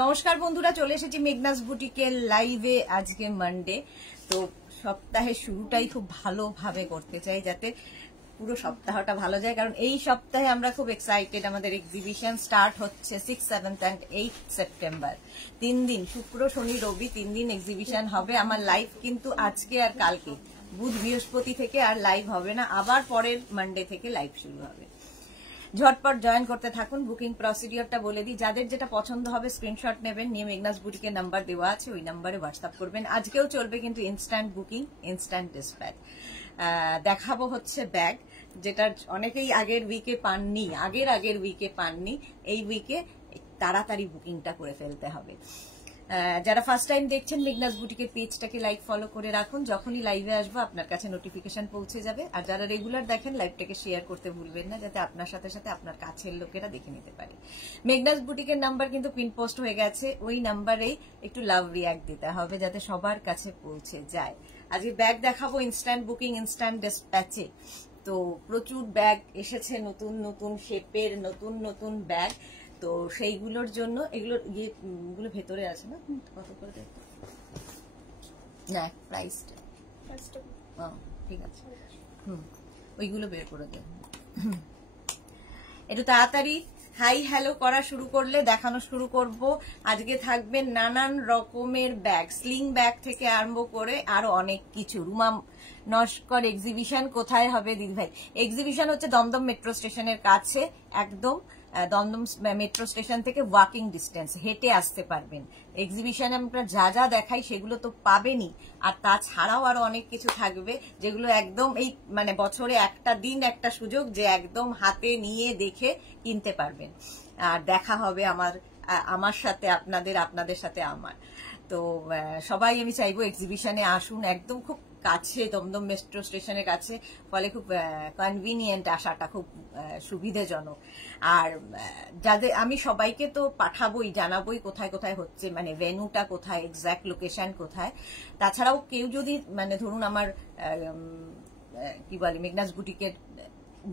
নমস্কার বন্ধুরা, চলে এসেছি মেঘনাস বুটিকের লাইভে। আজকে মানডে, তো সপ্তাহের শুরুটাই খুব ভালোভাবে করতে চাই যাতে পুরো সপ্তাহটা ভালো যায়, কারণ এই সপ্তাহে আমরা খুব এক্সাইটেড। আমাদের এক্সিবিশন স্টার্ট হচ্ছে 6, 7 and 8 সেপ্টেম্বর। 3 দিন, শুক্র শনি রবি 3 দিন এক্সিবিশন হবে। আমার লাইভ কিন্তু আজকে আর কালকে, বুধ বৃহস্পতি থেকে আর লাইভ হবে না, আবার পরের মানডে থেকে লাইভ শুরু হবে। ঝটপট জয়েন করতে থাকুন। বুকিং প্রসিডিওরটা বলে দিই, যাদের যেটা পছন্দ হবে স্ক্রিনশট নেবেন, নিয়ে মেঘনাস বুটিকের নাম্বার দেওয়া আছে, ওই নাম্বারে হোয়াটসঅ্যাপ করবেন। আজকেও চলবে কিন্তু ইনস্ট্যান্ট বুকিং, ইনস্ট্যান্ট ডিসপ্যাচ। দেখাবো হচ্ছে ব্যাগ, যেটা অনেকেই আগের উইকে পাননি, আগের উইকে পাননি। এই উইকে তাড়াতাড়ি বুকিংটা করে ফেলতে হবে। যারা ফার্স্ট টাইম দেখছেন মেঘনাস বুটিকের পেজটাকে লাইক ফলো করে রাখুন, যখনই লাইভে আসবো আপনার কাছে নোটিফিকেশন পৌঁছে যাবে। আর যারা রেগুলার দেখেন, লাইভটাকে শেয়ার করতে ভুলবেন না, যাতে আপনার সাথে সাথে আপনার কাছের লোকেরা দেখে নিতে পারে। মেঘনাস বুটিকের নাম্বার কিন্তু পিন পোস্ট হয়ে গেছে, ওই নাম্বারেই একটু লাভ রিয়াক্ট দিতে হবে যাতে সবার কাছে পৌঁছে যায়। আজকে ব্যাগ দেখাবো ইনস্ট্যান্ট বুকিং, ইনস্ট্যান্ট ডিসপ্যাচে। তো প্রচুর ব্যাগ এসেছে, নতুন নতুন শেপের নতুন নতুন ব্যাগ। তো সেইগুলোর জন্য এগুলো ভেতরে আছে না, কত করে দেখতে না প্রাইসটা, ঠিক আছে, ওইগুলো বের করে দেব। একটু তাড়াতাড়ি হাই হ্যালো করা শুরু করলে দেখানো শুরু করব। আজকে থাকবে নানান রকমের ব্যাগ, স্লিং ব্যাগ থেকে আরম্ভ করে আরো অনেক কিছু। রুমা নস্কর এক্সিবিশন কোথায় হবে দিদি ভাই? এক্সিবিশন হচ্ছে দমদম মেট্রো স্টেশনের কাছে, একদম দমদম মেট্রো স্টেশন থেকে ওয়াকিং ডিস্টেন্স, হেঁটে আসতে পারবেন। এক্সিবিশনে আমরা যা যা দেখাই সেগুলো তো পাবেনই, আর তাছাড়াও আরো অনেক কিছু থাকবে যেগুলো একদম এই মানে বছরে একটা দিন, একটা সুযোগ যে একদম হাতে নিয়ে দেখে কিনতে পারবেন। আর দেখা হবে আমার সাথে আপনাদের সাথে আমার। তো সবাই আমি চাইবো এক্সিবিশনে আসুন, একদম খুব কাছে, দমদম মেট্রো স্টেশনের কাছে, ফলে খুব কনভিনিয়েন্ট, আসাটা খুব সুবিধাজনক। আর যাদের আমি সবাইকে তো পাঠাবোই, জানাবোই কোথায় কোথায় হচ্ছে, মানে ভেন্যুটা কোথায়, এক্সাক্ট লোকেশন কোথায়। তাছাড়াও কেউ যদি মানে ধরুন আমার কি বলে মেঘনাস বুটিকের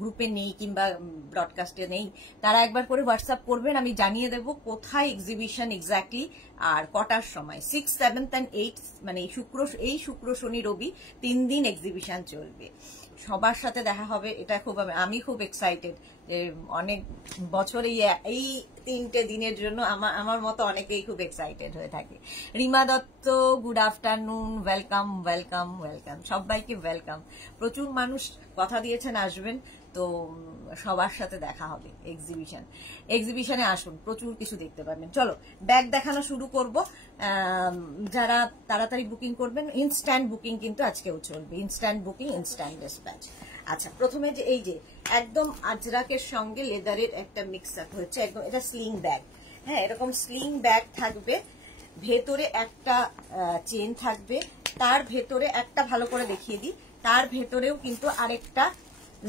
গ্রুপে নেই কিংবা ব্রডকাস্টে নেই, তারা একবার করে হোয়াটসঅ্যাপ করবেন, আমি জানিয়ে দেব কোথায় এক্সিবিশন এক্স্যাক্টলি আর কটার সময়। 6, 7 and 8 মানে এই শুক্র শনি রবি 3 দিন এক্সিবিশন চলবে। সবার সাথে দেখা হবে, এটা আমি খুব এক্সাইটেড। অনেক বছর এই 3টে দিনের জন্য আমার মতো অনেকেই খুব এক্সাইটেড হয়ে থাকে। Rima Dutta, good afternoon, welcome welcome welcome, সবাইকে ওয়েলকাম। প্রচুর মানুষ কথা দিয়েছেন আসবেন, তো সবার সাথে দেখা হবে। এক্সিবিশনে আসুন, প্রচুর কিছু দেখতে পারবেন। চলো ব্যাগ দেখানো শুরু করব। যারা তাড়াতাড়ি বুকিং করবেন, ইনস্ট্যান্ট বুকিং কিন্তু আজকেও চলবে, ইনস্ট্যান্ট বুকিং, ইনস্ট্যান্ট ডিসপ্যাচ। আচ্ছা, প্রথমে যে এই যে একদম আজরাকের সঙ্গে লেদারের একটা মিক্স আপ হচ্ছে, একদম এটা স্লিং ব্যাগ। হ্যাঁ, এরকম স্লিং ব্যাগ থাকবে, ভেতরে একটা চেন থাকবে, তার ভেতরে একটা ভালো করে দেখিয়ে দিই, তার ভেতরেও কিন্তু আরেকটা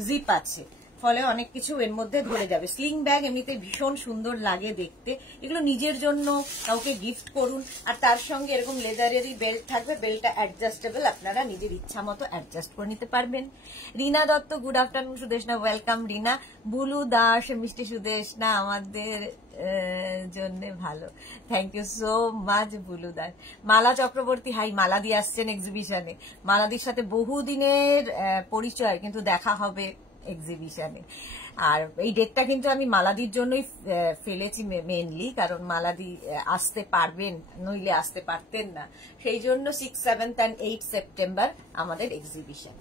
জিপ আছে, ফলে অনেক কিছু এর মধ্যে ধরে যাবে। স্লিং ব্যাগ এমনিতে ভীষণ সুন্দর লাগে দেখতে, এগুলো নিজের জন্য কাউকে গিফট করুন। আর তার সঙ্গে এরকম লেদারেরই বেল্ট থাকবে, বেল্টটা অ্যাডজাস্টেবল, আপনারা নিজের ইচ্ছা মতো অ্যাডজাস্ট করে নিতে পারবেন। Rina Dutta, good afternoon. Sudeshna, welcome Rina. Bulu Das, মিষ্টি সুদেশনা আমাদের জন্য ভালো, thank you so much Bulu Das. Mala Chakraborty, hi, মালাদি আসছেন এক্সিবিশনে। মালাদির সাথে বহুদিনের পরিচয়, কিন্তু দেখা হবে এক্সিবিশনে। আর এই ডেটটা কিন্তু আমি মালাদির জন্যই ফেলেছি মেনলি, কারণ মালাদি আসতে পারবেন, নইলে আসতে পারতেন না, সেই জন্য 6, 7 and 8 সেপ্টেম্বর আমাদের এক্সিবিশন।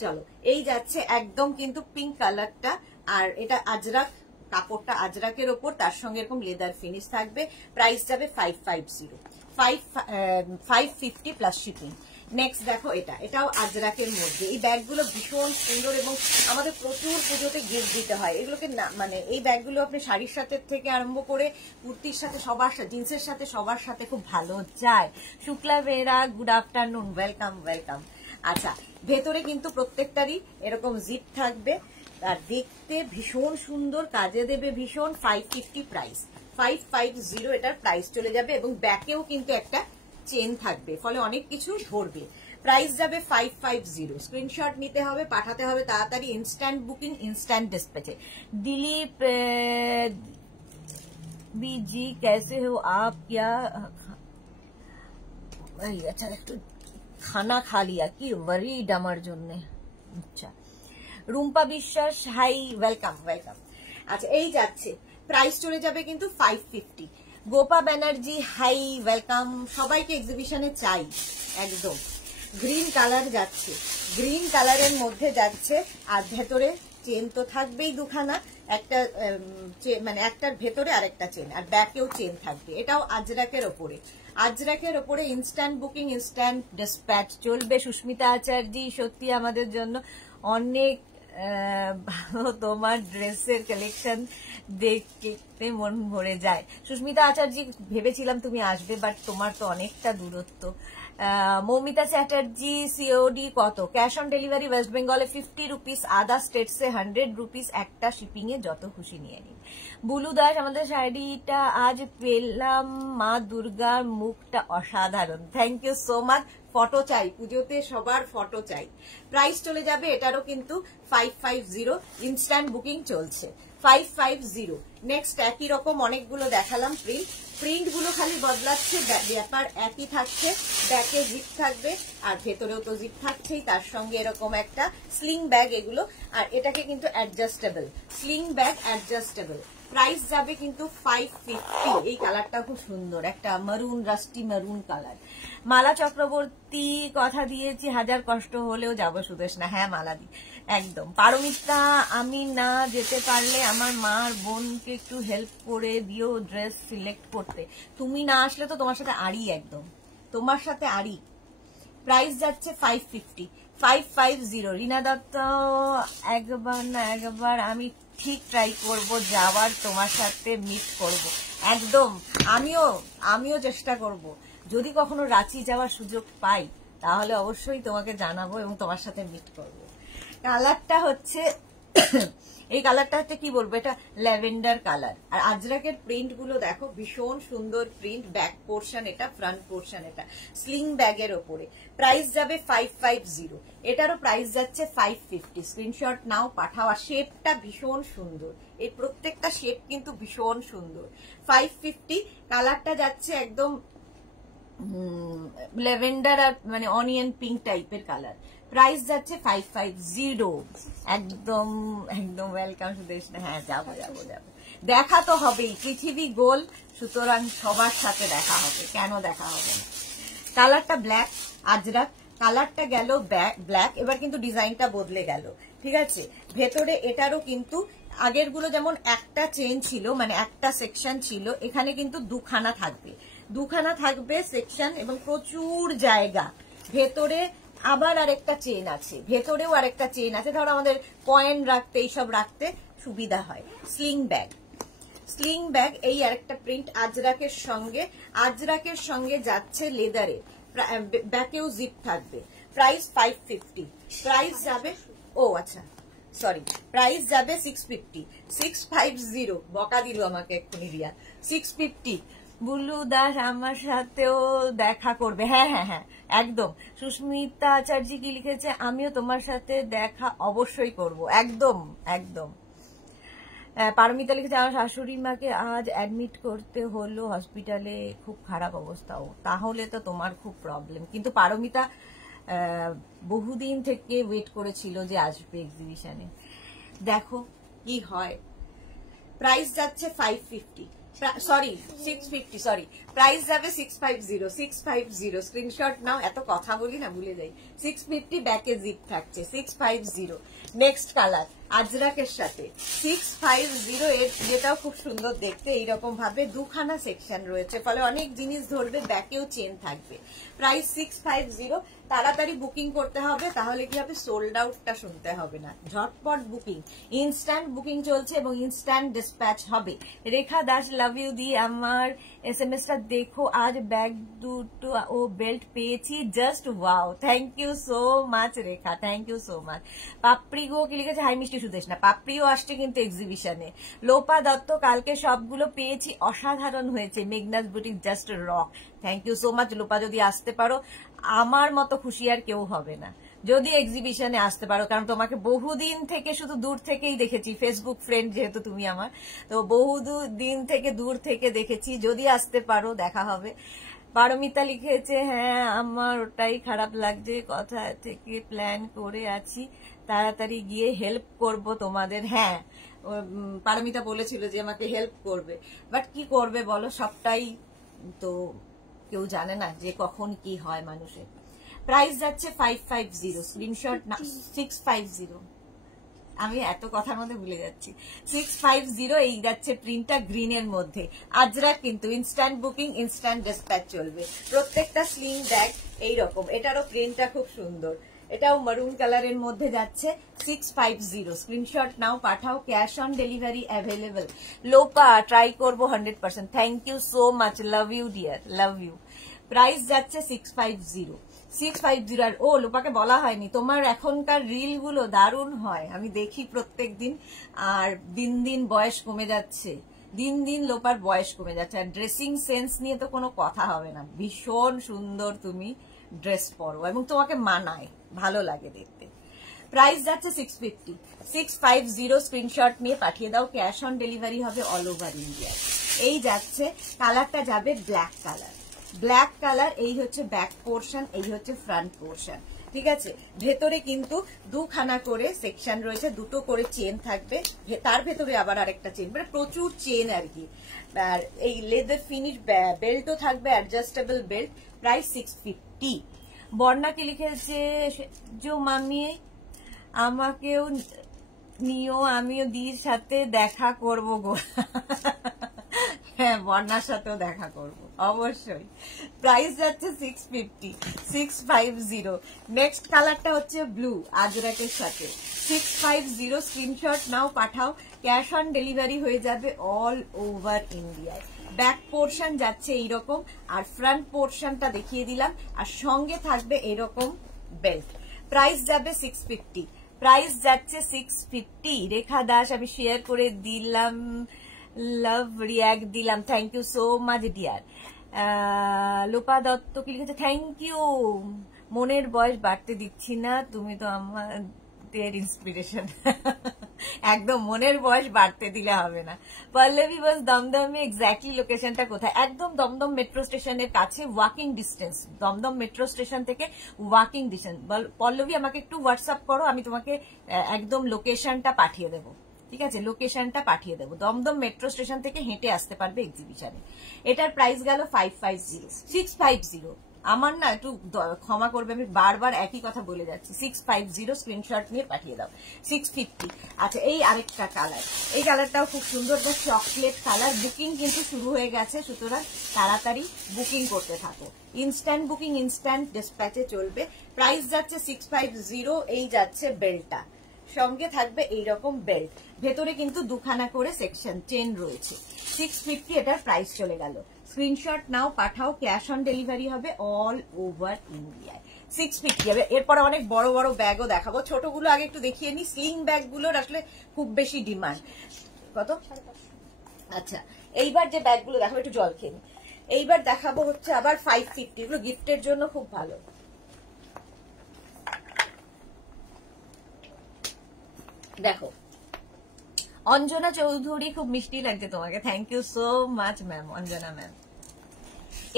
চলো, এই যাচ্ছে একদম কিন্তু পিঙ্ক কালারটা, আর এটা আজরাক, কাপড়টা আজরাকের ওপর, তার সঙ্গে এরকম লেদার ফিনিশ থাকবে। প্রাইস যাবে 550 প্লাস শিপিং। নেক্সট দেখো, এটাও আজরাকের মধ্যে। এই ব্যাগগুলো ভীষণ সুন্দর এবং আমাদের প্রচুর পুজোতে গিফট দিতে হয় এগুলোকে না, মানে এই ব্যাগগুলো আপনি শাড়ির সাথে থেকে আরম্ভ করে কুর্তির সাথে, সবার সাথে, জিন্সের সাথে, সবার সাথে খুব ভালো যায়। Shukla Bera, good afternoon, welcome welcome. আচ্ছা, ভেতরে কিন্তু প্রত্যেকটারই এরকম জিপ থাকবে, আর দেখতে ভীষণ সুন্দর, কাজে দেবে ভীষণ। 550 প্রাইস, 550 এটার প্রাইস চলে যাবে, এবং ব্যাকেও কিন্তু একটা চেন থাকবে, ফলে অনেক কিছু ধরবে। প্রাইস যাবে 550। স্ক্রিনশট নিতে হবে, পাঠাতে হবে তাড়াতাড়ি। ইনস্ট্যান্ট বুকিং, ইনস্ট্যান্ট ডিসপ্যাচে। দিলীপ बीजी कैसे हो आप? क्या আচ্ছা একটু খানা খা লিয়া কি ওয়ারিড আমার জন্য। আচ্ছা রুম্পা বিশ্বাস হাই, ওয়েলকাম ওয়েলকাম। আচ্ছা এই যাচ্ছে, প্রাইস চলে যাবে কিন্তু 550। Gopa Banerjee hi, welcome. সবাইকে এক্সিবিশনে চাই একদম। গ্রিন কালার যাচ্ছে, গ্রিন কালারের মধ্যে যাচ্ছে, আর ভেতরে চেন তো থাকবেই দুখানা, একটা মানে একটার ভেতরে আরেকটা চেন, আর ব্যাকেও চেন থাকবে। এটাও আজরাকের ওপরে, আজরাকের ওপরে ইনস্ট্যান্ট বুকিং, ইনস্ট্যান্ট ডিসপ্যাচ চলবে। সুস্মিতা আচার্যি সত্যি আমাদের জন্য অনেক ভালো, তোমার ড্রেসের কালেকশন দেখতে মন ভরে যায়। সুস্মিতা আচার্যি ভেবেছিলাম তুমি আসবে, বাট তোমার তো অনেকটা দূরত্ব। মৌমিতা চ্যাটার্জি সিওডি কত? ক্যাশ অন ডেলিভারি ওয়েস্ট বেঙ্গলে 50 রুপিস, আদার স্টেটসে 100 রুপিস, একটা শিপিং এ যত খুশি নিয়ে নিন। বুলু দাস আমাদের শাড়িটা আজ পেলাম, মা দুর্গার মুখটা অসাধারণ, thank you so much. Photo চাই, পুজোতে সবার ফটো চাই। প্রাইস চলে যাবে এটারও কিন্তু 550, ইনস্ট্যান্ট বুকিং চলছে 550। নেক্সট একই রকম অনেকগুলো দেখালাম প্রিন্ট, প্রিন্ট গুলো খালি বদলাচ্ছে, ব্যাপার একই থাকছে। ব্যাকে জিপ থাকবে আর ভেতরেও তো জিপ থাকছেই, তার সঙ্গে এরকম একটা স্লিং ব্যাগ এগুলো, আর এটাকে কিন্তু adjustable sling bag, adjustable. Price যাবে কিন্তু 550। এই কালারটা খুব সুন্দর, একটা মারুন, রাস্টি মারুন কালার। মালা চক্রবর্তী কথা দিয়েছি, হাজার কষ্ট হলেও যাবো সুদেশনা। হ্যাঁ মালাদি একদম। পারমিতা আমি না যেতে পারলে আমার মার বোনকে একটু হেল্প করে দিও ড্রেস সিলেক্ট করতে। তুমি না আসলে তো তোমার সাথে আড়ি, একদম তোমার সাথে আড়ি। প্রাইস যাচ্ছে 550। রিনা দত্ত একবার না একবার আমি ঠিক ট্রাই করব যাওয়ার, তোমার সাথে মিট করব একদম। আমিও চেষ্টা করব, যদি কখনো রাঁচি যাওয়ার সুযোগ পাই তাহলে অবশ্যই তোমাকে জানাবো এবং তোমার সাথে মিট করব। কালারটা হচ্ছে এই কালারটা হচ্ছে কি বলবো, এটা ল্যাভেন্ডার কালার। আর আজরাকের প্রিন্ট গুলো দেখো, ভীষণ সুন্দর প্রিন্ট। ব্যাক পোর্শন এটা, ফ্রন্ট পোর্শন এটা, স্লিং ব্যাগের ওপরে। প্রাইস যাবে 550। এটারও প্রাইস যাচ্ছে 550। স্ক্রিনশট নাও, পাঠাও। আর শেপটা ভীষণ সুন্দর, এই প্রত্যেকটা শেপ কিন্তু ভীষণ সুন্দর। 550। কালারটা যাচ্ছে একদম ল্যাভেন্ডার আর মানে অনিয়ন পিঙ্ক টাইপের কালার। প্রাইস যাচ্ছে 550। একদম একদম ওয়েলকাম সুদেশ। হ্যাঁ যাবো যাবো যাবো, দেখা তো হবেই, পৃথিবী গোল, সুতরাং সবার সাথে দেখা হবে, কেন দেখা হবে না। কালারটা ব্ল্যাক, আজরাক কালারটা গেল ব্ল্যাক, এবার কিন্তু ডিজাইনটা বদলে গেল, ঠিক আছে। ভেতরে এটারও কিন্তু আগের গুলো যেমন একটা চেন ছিল, মানে একটা সেকশন ছিল, এখানে কিন্তু দুখানা থাকবে সেকশন, এবং প্রচুর জায়গা। ভেতরে আবার আরেকটা চেন আছে, ভেতরেও আরেকটা চেন আছে, ধরো আমাদের কয়েন রাখতে, এইসব রাখতে সুবিধা হয়। স্লিং ব্যাগ এই আরেকটা প্রিন্ট আজরাকের সঙ্গে যাচ্ছে লেদারে, ব্যাকেও জিপ থাকবে। প্রাইস 550। প্রাইস যাবে, ও আচ্ছা সরি, প্রাইস যাবে 650। বকা দিল আমাকে এক্ষুনি রিয়া। 650। বুল্লু দাস আমার সাথেও দেখা করবে। হ্যাঁ হ্যাঁ হ্যাঁ একদম। সুস্মিতা আচার্য কি লিখেছে, আমিও তোমার সাথে দেখা অবশ্যই করব, একদম একদম। পারমিতা লিখেছে, আমার শাশুড়ি মাকে আজ অ্যাডমিট করতে হলো হসপিটালে, খুব খারাপ অবস্থাও। তাহলে তো তোমার খুব প্রবলেম। কিন্তু পারমিতা বহুদিন থেকে ওয়েট করেছিল যে আসবে এক্সিবিশনে, দেখো কি হয়। প্রাইস যাচ্ছে 550, সরি 650, সরি প্রাইস যাবে 650। স্ক্রিনশট নাও, এত কথা বলি না ভুলে যাই। 650 ব্যাকে জিপ থাকছে, 650। নেক্সট কালার আজরাকের সাথে 650 এর, যেটাও খুব সুন্দর দেখতে। এইরকম ভাবে দুখানা সেকশন রয়েছে, ফলে অনেক জিনিস ধরবে, ব্যাকেও চেন থাকবে। প্রাইস 650। তাড়াতাড়ি বুকিং করতে হবে, তাহলে কি হবে, সোল্ড আউটটা শুনতে হবে না। ঝটপট বুকিং, ইনস্ট্যান্ট বুকিং চলছে এবং ইনস্ট্যান্ট ডিসপ্যাচ হবে। রেখা দাস লাভ ইউ দি, আমার এসএমএসটা দেখো, আজ ব্যাগ দুটো ও বেল্ট পেয়েছি, just wow, thank you so much Rekha, thank you so much. Papri গো কি লিখেছে, হাই মিষ্টি সুদেশ না, পাপড়িও আসছে কিন্তু এক্সিবিশনে। লোপা দত্ত কালকে সবগুলো পেয়েছি, অসাধারণ হয়েছে, Meghna's boutique just rock. Thank you so much Lopa, যদি আসতে পারো আমার মতো খুশি আর কেউ হবে না। যদি এক্সিবিশনে আসতে পারো, কারণ তোমাকে বহুদিন থেকে শুধু দূর থেকেই দেখেছি, ফেসবুক ফ্রেন্ড যেহেতু তুমি আমার, তো দিন থেকে দূর থেকে দেখেছি, যদি আসতে পারো দেখা হবে। পারমিতা লিখেছে হ্যাঁ আমার ওটাই খারাপ লাগছে, কথা থেকে প্ল্যান করে আছি, তাড়াতাড়ি গিয়ে হেল্প করব তোমাদের। হ্যাঁ পারমিতা বলেছিল যে আমাকে হেল্প করবে, বাট কি করবে বলো, সবটাই তো কেউ জানে না যে কখন কি হয় মানুষের। প্রাইস যাচ্ছে 550, স্ক্রিনশট না 650, আমি এত কথার মধ্যে ভুলে যাচ্ছি। 650 এই যাচ্ছে প্রিন্টটা গ্রিনের মধ্যে, আজরাক কিন্তু ইনস্ট্যান্ট বুকিং ইনস্ট্যান্ট ডিসপ্যাচ চলবে। প্রত্যেকটা স্লিং ব্যাগ এইরকম, এটারও প্রিন্টটা খুব সুন্দর, এটাও মারুন কালারের মধ্যে যাচ্ছে। 650 স্ক্রিনশট নাও, পাঠাও, cash on delivery available. Lopa try করবো 100%, thank you so much, love you dear, love you. Price যাচ্ছে 650 আর ও লোপাকে বলা হয়নি, তোমার এখনকার রিল গুলো দারুণ হয়, আমি দেখি প্রত্যেক দিন, আর দিন দিন বয়স কমে যাচ্ছে, দিন দিন লোপার বয়স কমে যাচ্ছে। আর ড্রেসিং সেন্স নিয়ে তো কোনো কথা হবে না, ভীষণ সুন্দর তুমি ড্রেস পরো এবং তোমাকে মানায়, ভালো লাগে দেখতে। প্রাইস যাচ্ছে 650 স্ক্রিনশট নিয়ে পাঠিয়ে দাও, ক্যাশ অন ডেলিভারি হবে অল ওভার ইন্ডিয়া। এই যাচ্ছে, কালারটা যাবে ব্ল্যাক কালার, ব্ল্যাক কালার, এই হচ্ছে ব্যাক পোর্শন, এই হচ্ছে ফ্রন্ট পোর্শন, ঠিক আছে। ভেতরে কিন্তু দুখানা করে সেকশন রয়েছে, দুটো করে চেন থাকবে, তার ভেতরে আবার আরেকটা চেন, মানে প্রচুর চেন আর কি। আর এই লেদার ফিনিশ বেল্টও থাকবে, অ্যাডজাস্টেবল বেল্ট। প্রাইস 650। বর্ণাকে লিখেছে যে মামি আমাকেও নিও, আমিও দিদির সাথে দেখা করবো গো। হ্যাঁ বর্ণার সাথেও দেখা করব অবশ্যই। প্রাইস যাচ্ছে 650। নেক্সট কালারটা হচ্ছে ব্লু আজরাকের সাথে, 650 স্ক্রিনশট নাও, পাঠাও, ক্যাশ অন ডেলিভারি হয়ে যাবে অল ওভার ইন্ডিয়ায়। ব্যাক পোর্শন যাচ্ছে এইরকম, আর ফ্রন্ট পোর্শনটা দেখিয়ে দিলাম, আর সঙ্গে থাকবে এরকম বেল্ট। প্রাইস যাবে 650, প্রাইস যাচ্ছে 650। রেখা দাস আমি শেয়ার করে দিলাম, লাভ রিয়াক্ট দিলাম, thank you so much dear. Lopa Dutta কি লিখেছে, থ্যাংক ইউ, মনের বয়স বাড়তে দিচ্ছি না, তুমি তো আমাদের ইন্সপিরেশন। একদম মনের বয়স বাড়তে দিলে হবে না। পল্লবী বাস দমদমে, এক্স্যাক্টলি লোকেশনটা কোথায়? একদম দমদম মেট্রো স্টেশনের কাছে, walking distance, Dumdum metro station থেকে ওয়াকিং ডিস্টেন্স। পল্লবী আমাকে একটু হোয়াটসঅ্যাপ করো, আমি তোমাকে একদম লোকেশনটা পাঠিয়ে দেবো, ঠিক আছে, লোকেশনটা পাঠিয়ে দেবো। দমদম মেট্রো স্টেশন থেকে হেঁটে আসতে পারবে এক্সিবিশনে। এটার প্রাইস গেল 650। আমার না একটু ক্ষমা করবে, আমি বারবার একই কথা বলে যাচ্ছি। 650 স্ক্রিনশট নিয়ে পাঠিয়ে দাও। 650। আচ্ছা এই আরেকটা কালার, এই কালারটাও খুব সুন্দর, চকলেট কালার। বুকিং কিন্তু শুরু হয়ে গেছে, সুতরাং তাড়াতাড়ি বুকিং করতে থাকো। ইনস্ট্যান্ট বুকিং ইনস্ট্যান্ট ডিসপ্যাচে চলবে। প্রাইস যাচ্ছে 650। এই যাচ্ছে বেল্টটা, সঙ্গে থাকবে এইরকম বেল্ট, ভেতরে কিন্তু দুখানা করে সেকশন চেন রয়েছে। 650 এটার প্রাইস চলে গেল। স্ক্রিনশট নাও, পাঠাও, ক্যাশ অন ডেলিভারি হবে অল ওভার ইন্ডিয়ায়। 650 হবে। এরপরে অনেক বড় বড় ব্যাগও দেখাবো, ছোটগুলো আগে একটু দেখিয়ে নি। স্লিং ব্যাগগুলোর আসলে খুব বেশি ডিমান্ড। কত? আচ্ছা এইবার যে ব্যাগগুলো দেখাবো, একটু জল খেয়ে নি। এইবার দেখাবো হচ্ছে আবার 550, এগুলো গিফটের জন্য খুব ভালো। দেখো অঞ্জনা চৌধুরী, খুব মিষ্টি লাগছে তোমাকে, thank you so much ma'am, Anjana ma'am.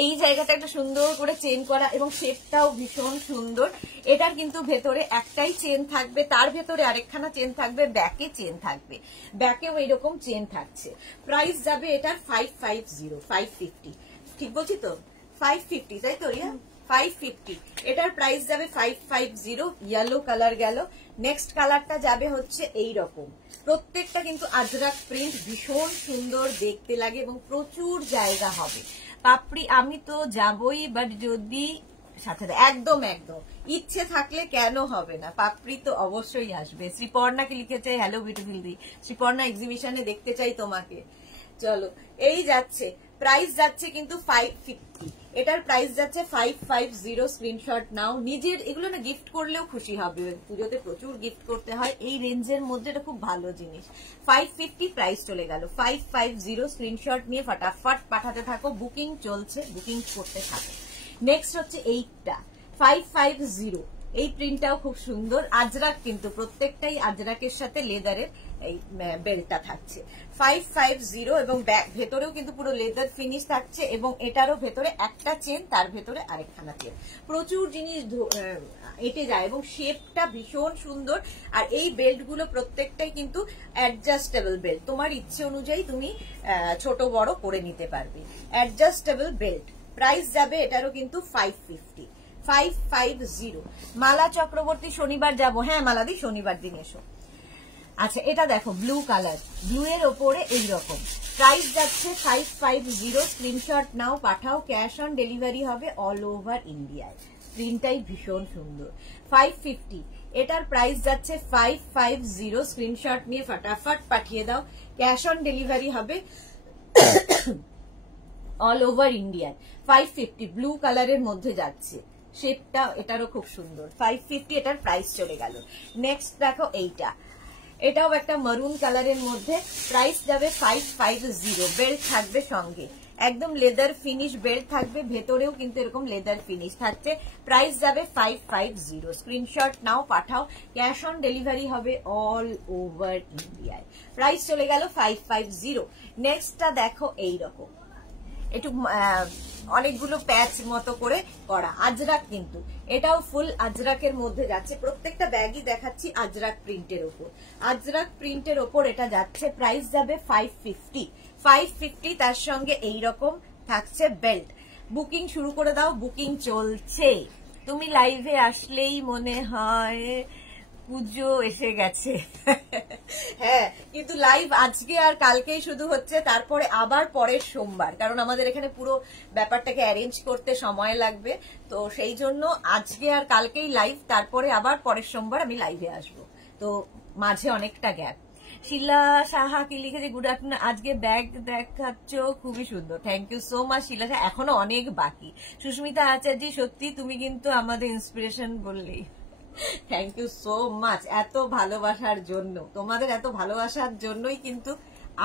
এই জায়গাটা একটা সুন্দর করে চেন করা এবং শেপটাও ভীষণ সুন্দর। এটার কিন্তু ভেতরে একটাই চেন থাকবে, তার ভেতরে আরেকখানা চেন থাকবে, ব্যাকে চেন থাকবে, ব্যাকেও এইরকম চেন থাকছে। প্রাইস যাবে এটার 550। ঠিক বলছি তো? 550 তাই তো রিয়া? 550। এটার প্রাইস যাবে 550। ইয়েলো কালার গেল। নেক্সট কালারটা যাবে হচ্ছে এইরকম। প্রত্যেকটা কিন্তু আজরাক প্রিন্ট, ভীষণ সুন্দর দেখতে লাগে এবং প্রচুর জায়গা হবে। পাপড়ি আমি তো যাবই, বাট যদি সাথে একদম একদম ইচ্ছে থাকলে কেন হবে না, পাপড়ি তো অবশ্যই আসবে। শ্রীপর্ণাকে লিখেছে, হ্যালো বিউটিফুল দি, শ্রীপর্ণা এক্সিবিশনে দেখতে চাই তোমাকে। চলো এই যাচ্ছে, প্রাইস যাচ্ছে কিন্তু 550। এটার প্রাইস যাচ্ছে 550। স্ক্রিনশট নাও। নিজের এগুলো না গিফট করলেও খুশি হবে, পুজোতে প্রচুর গিফট করতে হয়, এই রেঞ্জের মধ্যে এটা খুব ভালো জিনিস। 550 প্রাইস চলে গেল। 550 স্ক্রিনশট নিয়ে ফটাফট পাঠাতে থাকো, বুকিং চলছে, বুকিং করতে থাকো। নেক্সট হচ্ছে এইটা 550। এই প্রিন্টটাও খুব সুন্দর, আজরাক কিন্তু প্রত্যেকটাই আজরাকের সাথে লেদারের এই বেল্টটা থাকছে। 550 এবং ভেতরেও কিন্তু পুরো লেদার ফিনিশ থাকছে এবং এটারও ভেতরে একটা চেন, তার ভেতরে আরেকখানা চেন, প্রচুর জিনিস এঁটে যায় এবং শেপটা ভীষণ সুন্দর। আর এই বেল্ট গুলো প্রত্যেকটাই কিন্তু অ্যাডজাস্টেবল বেল্ট, তোমার ইচ্ছে অনুযায়ী তুমি ছোট বড় করে নিতে পারবে। অ্যাডজাস্টেবল বেল্ট, প্রাইস যাবে এটারও কিন্তু 550। 550। মালা চক্রবর্তী শনিবার যাব, হ্যাঁ মালাদি শনিবার দিন এসো। আচ্ছা এটা দেখো ব্লু কালার, ব্লু এর ওপরে এইরকম, প্রাইস যাচ্ছে 550। স্ক্রিনশট নাও, পাঠাও, ক্যাশ অন ডেলিভারি হবে অল ওভার ইন্ডিয়ায়। প্রিন্টটাই ভীষণ সুন্দর। 550, এটার প্রাইস যাচ্ছে 550। স্ক্রিনশট নিয়ে ফটাফট পাঠিয়ে দাও, ক্যাশ অন ডেলিভারি হবে অল ওভার ইন্ডিয়ায়। 550 ব্লু কালারের মধ্যে যাচ্ছে, শেপটা এটারও খুব সুন্দর। 550 এটার প্রাইস চলে গেল। নেক্সট দেখো এইটা, এটাও একটা মারুন কালারের মধ্যে, প্রাইস যাবে 550। বেল্ট থাকবে সঙ্গে, একদম লেদার ফিনিশ বেল্ট থাকবে, ভেতরেও কিন্তু এরকম লেদার ফিনিশ থাকছে। প্রাইস যাবে 550। স্ক্রিনশট নাও, পাঠাও, ক্যাশ অন ডেলিভারি হবে অল ওভার ইন্ডিয়ায়। প্রাইস চলে গেল 550। নেক্সটটা দেখো এইরকম, একটু অনেকগুলো প্যাচ মতো করে করা, আজরাক কিন্তু এটাও ফুল আজরাকের মধ্যে যাচ্ছে। প্রত্যেকটা ব্যাগই দেখাচ্ছি আজরাক প্রিন্টের ওপর, আজরাক প্রিন্টের ওপর এটা যাচ্ছে। প্রাইস যাবে 550। 550 তার সঙ্গে এইরকম থাকছে বেল্ট। বুকিং শুরু করে দাও, বুকিং চলছে। তুমি লাইভে আসলেই মনে হয় পুজো এসে গেছে। হ্যাঁ কিন্তু লাইভ আজকে আর কালকেই শুধু হচ্ছে, তারপরে আবার পরের সোমবার, কারণ আমাদের এখানে পুরো ব্যাপারটাকে অ্যারেঞ্জ করতে সময় লাগবে, তো সেই জন্য আজকে আর কালকেই লাইভ, তারপরে আবার পরের সোমবার আমি লাইভে আসবো, তো মাঝে অনেকটা গ্যাপ। শিলা সাহা কি লিখেছে, গুড আফটারনুন, আজকে ব্যাগ দেখাচ্ছ খুবই সুন্দর, থ্যাংক ইউ সো মাচ শিলা সাহা, এখনো অনেক বাকি। সুস্মিতা আচার্য, সত্যি তুমি কিন্তু আমাদের ইন্সপিরেশন বললেই, থ্যাংক ইউ সো মাচ এত ভালোবাসার জন্য, তোমাদের এত ভালোবাসার জন্যই কিন্তু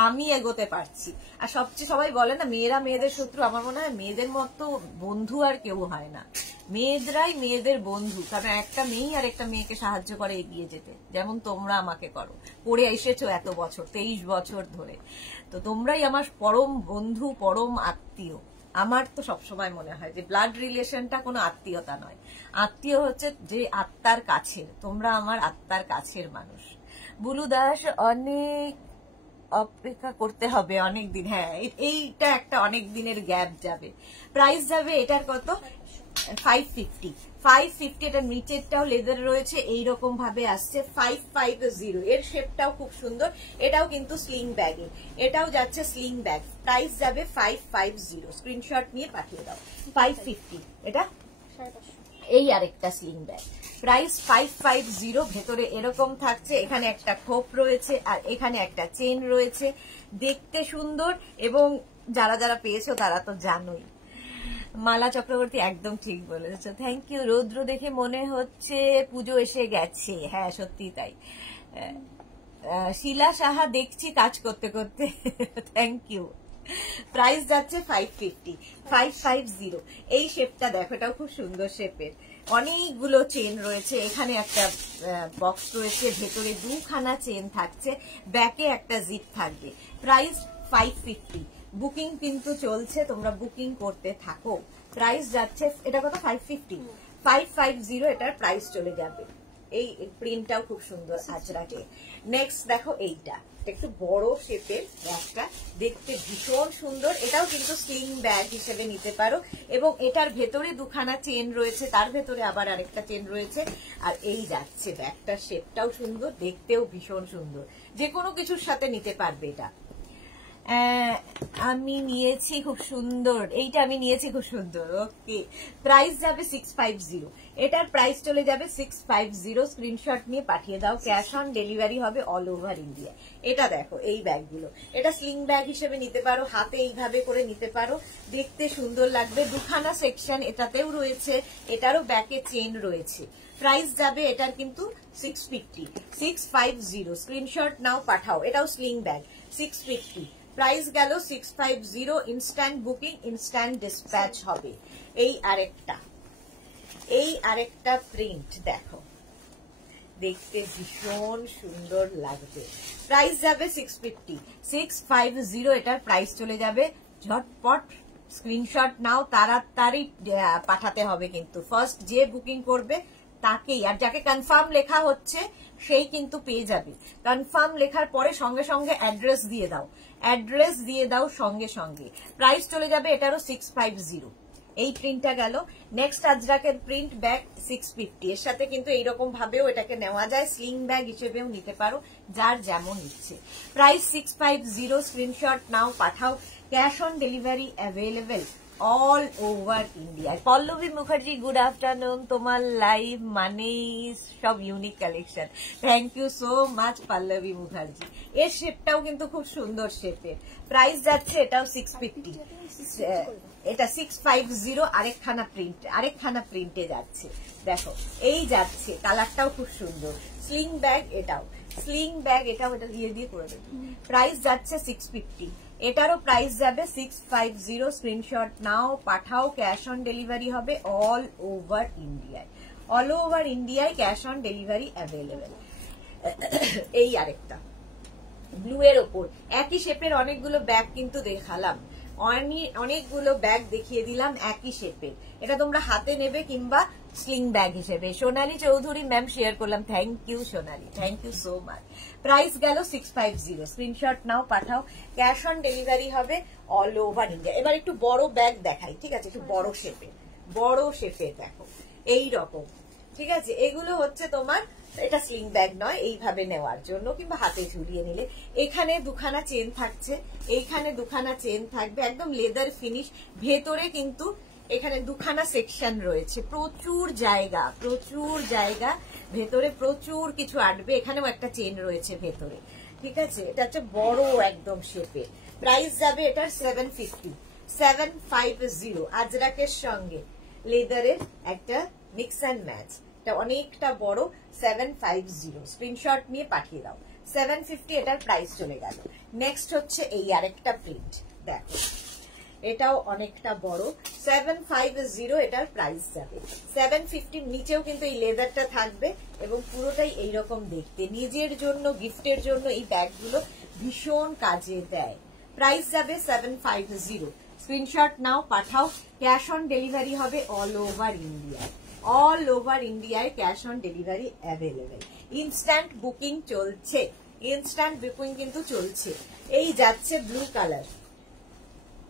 আমি এগোতে পারছি। আর সবচেয়ে সবাই বলে না মেয়েরা মেয়েদের শত্রু, আমার মনে হয় মেয়েদের মতো বন্ধু আর কেউ হয় না, মেয়েদেরাই মেয়েদের বন্ধু, কারণ একটা মেয়েই আর একটা মেয়েকে সাহায্য করে এগিয়ে যেতে, যেমন তোমরা আমাকে করো, করে এসেছো এত বছর, 23 বছর ধরে, তো তোমরাই আমার পরম বন্ধু, পরম আত্মীয়। আমার তো সবসময় মনে হয় যে ব্লাড রিলেশনটা কোনো আত্মীয়তা নয়, আত্মীয় হচ্ছে যে আত্মার কাছের, তোমরা আমার আত্মার কাছের মানুষ। বুলু দাস, অনেক অপেক্ষা করতে হবে, অনেক দিন, হ্যাঁ এইটা একটা অনেক দিনের গ্যাপ যাবে। প্রাইস যাবে এটার কত, 550। 550, এটার নিচেরটাও লেদার রয়েছে, এইরকম ভাবে আসছে। 550, এর শেপটাও খুব সুন্দর, এটাও কিন্তু স্লিং ব্যাগে, এটাও যাচ্ছে স্লিং ব্যাগ। প্রাইস যাবে 550। স্ক্রিনশট নিয়ে পাঠিয়ে দাও। 550, এটা এই আরেকটা স্লিং ব্যাগ, প্রাইস 550। ভেতরে এরকম থাকছে, এখানে একটা খোপ রয়েছে আর এখানে একটা চেন রয়েছে, দেখতে সুন্দর, এবং যারা যারা পেয়েছো তারা তো জানোই। মালা চক্রবর্তী একদম ঠিক বলেছো, থ্যাংক ইউ। রৌদ্র দেখে মনে হচ্ছে পুজো এসে গেছে, হ্যাঁ সত্যি তাই। শিলা সাহা, দেখছি কাজ করতে করতে, থ্যাংক ইউ। প্রাইস যাচ্ছে 550। 550। এই শেপটা দেখো, এটাও খুব সুন্দর শেপের, অনেকগুলো চেন রয়েছে, এখানে একটা বক্স রয়েছে, ভেতরে দুখানা চেন থাকছে, ব্যাকে একটা জিপ থাকবে। প্রাইস 550। বুকিং কিন্তু চলছে, তোমরা বুকিং করতে থাকো। প্রাইস যাচ্ছে, এটা কত, 550। 550 এটার প্রাইস চলে যাবে। এই প্রিন্টটাও খুব সুন্দর আজরাকে। নেক্সট দেখো এইটা, একটু বড় শেপের ব্যাগটা, দেখতে ভীষণ সুন্দর, এটাও কিন্তু স্লিং ব্যাগ হিসেবে নিতে পারো, এবং এটার ভেতরে দুখানা চেন রয়েছে, তার ভেতরে আবার আরেকটা চেন রয়েছে, আর এই যাচ্ছে ব্যাগটার শেপটাও সুন্দর, দেখতেও ভীষণ সুন্দর, যে কোনো কিছুর সাথে নিতে পারবে এটা। আমি নিয়েছি খুব সুন্দর, এইটা আমি নিয়েছি খুব সুন্দর, ওকে। প্রাইস যাবে 650, এটার প্রাইস চলে যাবে 650। স্ক্রিনশট নিয়ে পাঠিয়ে দাও, ক্যাশ অন ডেলিভারি হবে অল ওভার ইন্ডিয়া। এটা দেখো এই ব্যাগগুলো, এটা স্লিং ব্যাগ হিসেবে নিতে পারো, হাতে এইভাবে করে নিতে পারো, দেখতে সুন্দর লাগবে। দুখানা সেকশন এটাতেও রয়েছে, এটারও ব্যাকে চেন রয়েছে। প্রাইস যাবে এটার কিন্তু 650। 650। স্ক্রিনশট নাও, পাঠাও, এটাও স্লিং ব্যাগ, 650। প্রাইস গেল 650। ইনস্ট্যান্ট বুকিং, ইনস্ট্যান্ট ডিসপ্যাচ হবে। এই আরেকটা, এই আরেকটা প্রিন্ট দেখো, দেখতে ভীষণ সুন্দর লাগবে। প্রাইস যাবে 650 এটার প্রাইস চলে যাবে। ঝটপট স্ক্রিনশট নাও, তাড়াতাড়ি পাঠাতে হবে কিন্তু। ফার্স্ট যে বুকিং করবে তাকেই, আর যাকে কনফার্ম লেখা হচ্ছে সেই কিন্তু পেয়ে যাবে। কনফার্ম লেখার পরে সঙ্গে সঙ্গে অ্যাড্রেস দিয়ে দাও, অ্যাড্রেস দিয়ে দাও সঙ্গে সঙ্গে। প্রাইস চলে যাবে এটারও 650। এই প্রিন্টটা গেল। নেক্সট আজরাকের প্রিন্ট ব্যাগ 650। এর সাথে কিন্তু এইরকম ভাবেও এটাকে নেওয়া যায়, স্লিং ব্যাগ হিসেবেও নিতে পারো, যার যেমন ইচ্ছে। প্রাইস 650। স্ক্রিনশট নাও, পাঠাও। Cash on delivery available all over India. Pallavi Mukherjee, good afternoon. তোমার লাইভ মানেই সব unique collection. Thank you so much Pallavi Mukherjee. এর শেপটাও কিন্তু খুব সুন্দর শেপের। প্রাইস যাচ্ছে এটাও 650। এটা 650। আরেকখানা প্রিন্টে যাচ্ছে, দেখো এই যাচ্ছে, কালারটাও খুব সুন্দর। স্লিং ব্যাগ এটাও, এটা দিয়ে করে দেবে। প্রাইস যাচ্ছে 650। এটারও প্রাইস যাবে 650। স্ক্রিনশট নাও, পাঠাও। ক্যাশ অন ডেলিভারি হবে অল ওভার ইন্ডিয়ায় ক্যাশ অন ডেলিভারি অ্যাভেলেবেল। এই আরেকটা ব্লু এর ওপর একই শেপের অনেকগুলো ব্যাগ কিন্তু দেখালাম, অনেকগুলো ব্যাগ দেখিয়ে দিলাম একই শেপের। এটা তোমরা হাতে নেবে কিংবা স্লিং ব্যাগ হিসেবে। সোনালী চৌধুরী ম্যাম শেয়ার করলাম, thank you Sonali, thank you so much. Price গেল 650। স্ক্রিনশট নাও, পাঠাও। ক্যাশ অন ডেলিভারি হবে অল ওভার ইন্ডিয়া। এবার একটু বড় ব্যাগ দেখাই, ঠিক আছে? একটু বড় শেপের দেখো এই রকম, ঠিক আছে? এগুলো হচ্ছে তোমার, এটা স্লিং ব্যাগ নয়, এইভাবে নেওয়ার জন্য কিংবা হাতে ঝুলিয়ে নিলে। এখানে দুখানা চেন থাকছে, এইখানে দুখানা চেন থাকবে, একদম লেদার ফিনিশ। ভেতরে কিন্তু এখানে দুখানা সেকশন রয়েছে, প্রচুর জায়গা, ভেতরে প্রচুর কিছু আটবে। এখানেও একটা চেন রয়েছে ভেতরে, ঠিক আছে? এটা হচ্ছে বড় একদম শেপে। প্রাইস যাবে এটার 750। আজরাকের সঙ্গে লেদারের একটা মিক্স অ্যান্ড ম্যাচ, এটা অনেকটা বড়। 750। স্ক্রিনশট নিয়ে পাঠিয়ে দাও। 750 এটার প্রাইস চলে গেল। নেক্সট হচ্ছে এই আরেকটা প্রিন্ট দেখো, এটাও অনেকটা বড়। 750 এটার প্রাইস যাবে। 750 নিচেও কিন্তু এই লেদারটা থাকবে এবং পুরোটাই এইরকম দেখতে। নিজের জন্য, গিফটের জন্য এই ব্যাগগুলো ভীষণ কাজে দেয়। প্রাইস যাবে 750। স্ক্রিনশট নাও, পাঠাও। ক্যাশ অন ডেলিভারি হবে অল ওভার ইন্ডিয়ায় cash on delivery available. Instant booking কিন্তু চলছে। এই যাচ্ছে ব্লু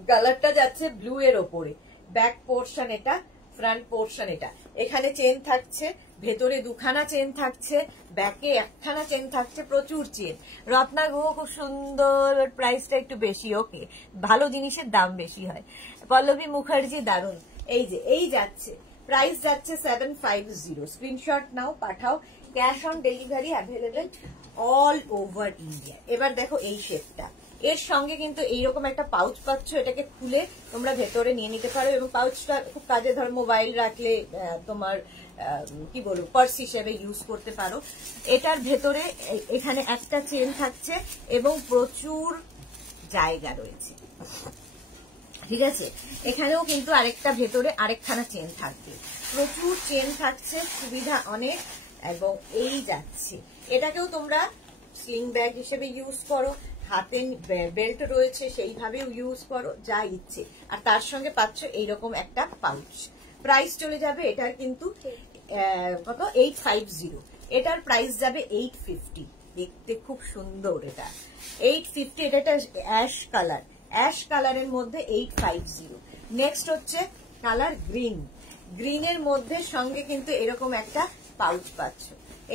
কালারটা যাচ্ছে ব্লু এর ওপরে। ব্যাক পোর্শন এটা, ফ্রন্ট পোর্শন এটা। এখানে চেন থাকছে, ভেতরে দুখানা চেন থাকছে, ব্যাকে একখানা চেন থাকছে, প্রচুর চেন। রত্না গুহ খুব সুন্দর, প্রাইসটা একটু বেশি। ওকে, ভালো জিনিসের দাম বেশি হয়। পল্লবী মুখার্জি দারুন। এই যে এই যাচ্ছে, প্রাইস যাচ্ছে 750। স্ক্রিনশট নাও, পাঠাও। Cash on delivery available all over India. এবার দেখো এই শেপটা, এর সঙ্গে কিন্তু এইরকম একটা পাউচ পাচ্ছ, এটাকে খুলে তোমরা ভেতরে নিয়ে নিতে পারো এবং পাউচটা খুব কাজে, ধর মোবাইল রাখলে তোমার কি বলবো পার্স হিসেবে ইউজ করতে পারো। এটার ভেতরে এখানে একটা চেন থাকছে এবং প্রচুর জায়গা রয়েছে, ঠিক আছে? এখানেও কিন্তু আরেকটা ভেতরে আরেকখানা চেন থাকবে, প্রচুর চেন থাকছে, সুবিধা অনেক। এবং এই যাচ্ছে, এটাকেও তোমরা স্লিং ব্যাগ হিসেবে ইউজ করো, হাতে বেল্ট রয়েছে সেইভাবেও ইউজ করো, যা ইচ্ছে। আর তার সঙ্গে পাচ্ছ এইরকম একটা পাউচ। প্রাইস চলে যাবে এটার কিন্তু কত, 850। এটার প্রাইস যাবে 850। দেখতে খুব সুন্দর এটা, 850। এটা একটা অ্যাশ কালারের মধ্যে 850। নেক্সট হচ্ছে কালার গ্রিনের মধ্যে সঙ্গে কিন্তু এরকম একটা পাউচ পাচ্ছ,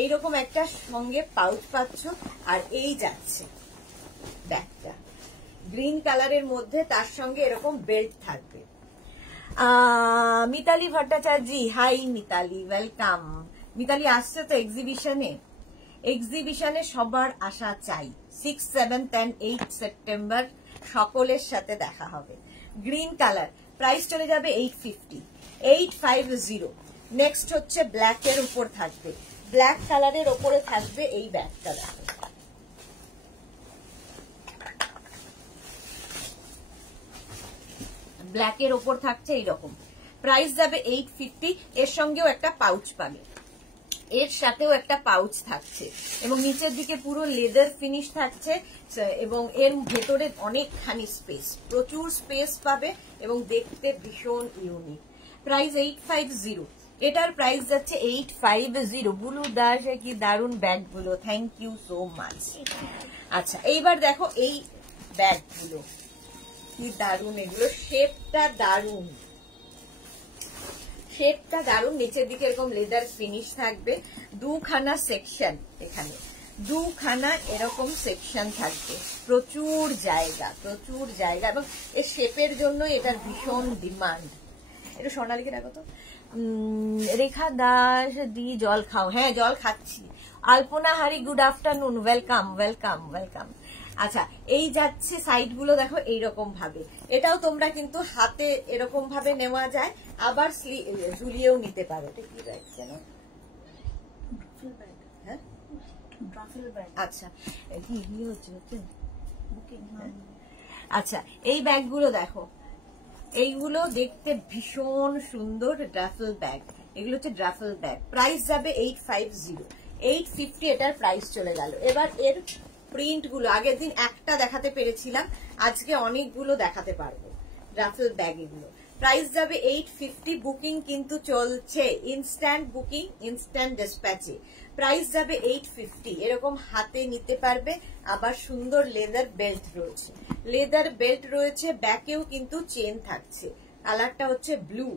এইরকম একটা সঙ্গে পাউচ পাচ্ছ। আর এই যাচ্ছে ব্যাগটা গ্রিন কালারের মধ্যে, তার সঙ্গে এরকম বেল্ট থাকবে। Mitali Bhattacharya, hi Mitali, welcome. মিতালি আসছে তো এক্সিবিশনে সবার আসা চাই। 6, 7 and 8 সেপ্টেম্বর সকলের সাথে দেখা হবে। গ্রিন কালার, প্রাইস চলে যাবে 850। নেক্সট হচ্ছে ব্ল্যাক এর উপর থাকবে, ব্ল্যাক কালারের ওপরে থাকবে এই ব্যাগটা। দেখো ব্ল্যাকের ওপর থাকছে এইরকম, প্রাইস যাবে 850। এর সঙ্গেও একটা পাউচ পাবে, এর সাথেও একটা পাউচ থাকছে এবং নিচের দিকে পুরো লেদার ফিনিশ থাকছে এবং এর ভেতরে অনেকখানি স্পেস, প্রচুর স্পেস পাবে এবং দেখতে ভীষণ ইউনিক। প্রাইস 850। এটার প্রাইস যাচ্ছে 850। বুলু দাস কি দারুন ব্যাগগুলো, থ্যাংক ইউ সো মাচ। আচ্ছা এইবার দেখো এই ব্যাগগুলো কি দারুন, এগুলো শেপটা দারুন, শেপটা দারুন। নিচের দিকে এরকম লেদার ফিনিশ থাকবে, দুখানা সেকশন, এখানে দুখানা এরকম সেকশন থাকবে, প্রচুর জায়গা, প্রচুর জায়গা এবং এই শেপের জন্য এটার ভীষণ ডিমান্ড। একটু সোনালিকে দেখো তো। রেখা দাস দি জল খাও, হ্যাঁ জল খাচ্ছি। আলপনা হারি good afternoon, welcome welcome welcome. আচ্ছা এই যাচ্ছে সাইড গুলো দেখো এইরকম ভাবে, এটাও তোমরা কিন্তু হাতে এরকম ভাবে নেওয়া যায়, আবার ঝুলিয়েও নিতে পারো। এটা কি ব্যাগ কেন? হ্যাঁ আচ্ছা কি হচ্ছে? আচ্ছা এই ব্যাগগুলো দেখো, এইগুলো দেখতে ভীষণ সুন্দর ড্রাফেল ব্যাগ, এগুলো হচ্ছে ড্রাফেল ব্যাগ। প্রাইস যাবে 850, 850 এটার প্রাইস চলে গেল। এবার এর প্রিন্ট গুলো, আগের দিন একটা দেখাতে পেরেছিলাম, আজকে অনেকগুলো দেখাতে পারবো ড্রাফেল ব্যাগ। এগুলো প্রাইস যাবে 850, বুকিং কিন্তু চলছে, ইনস্ট্যান্ট বুকিং, ইনস্ট্যান্ট ডিসপ্যাচে। প্রাইস যাবে 850, এরকম হাতে নিতে পারবে, আবার সুন্দর লেদার বেল্ট রয়েছে, লেদার বেল্ট রয়েছে, ব্যাকেও কিন্তু চেন থাকছে, কালারটা হচ্ছে ব্লু।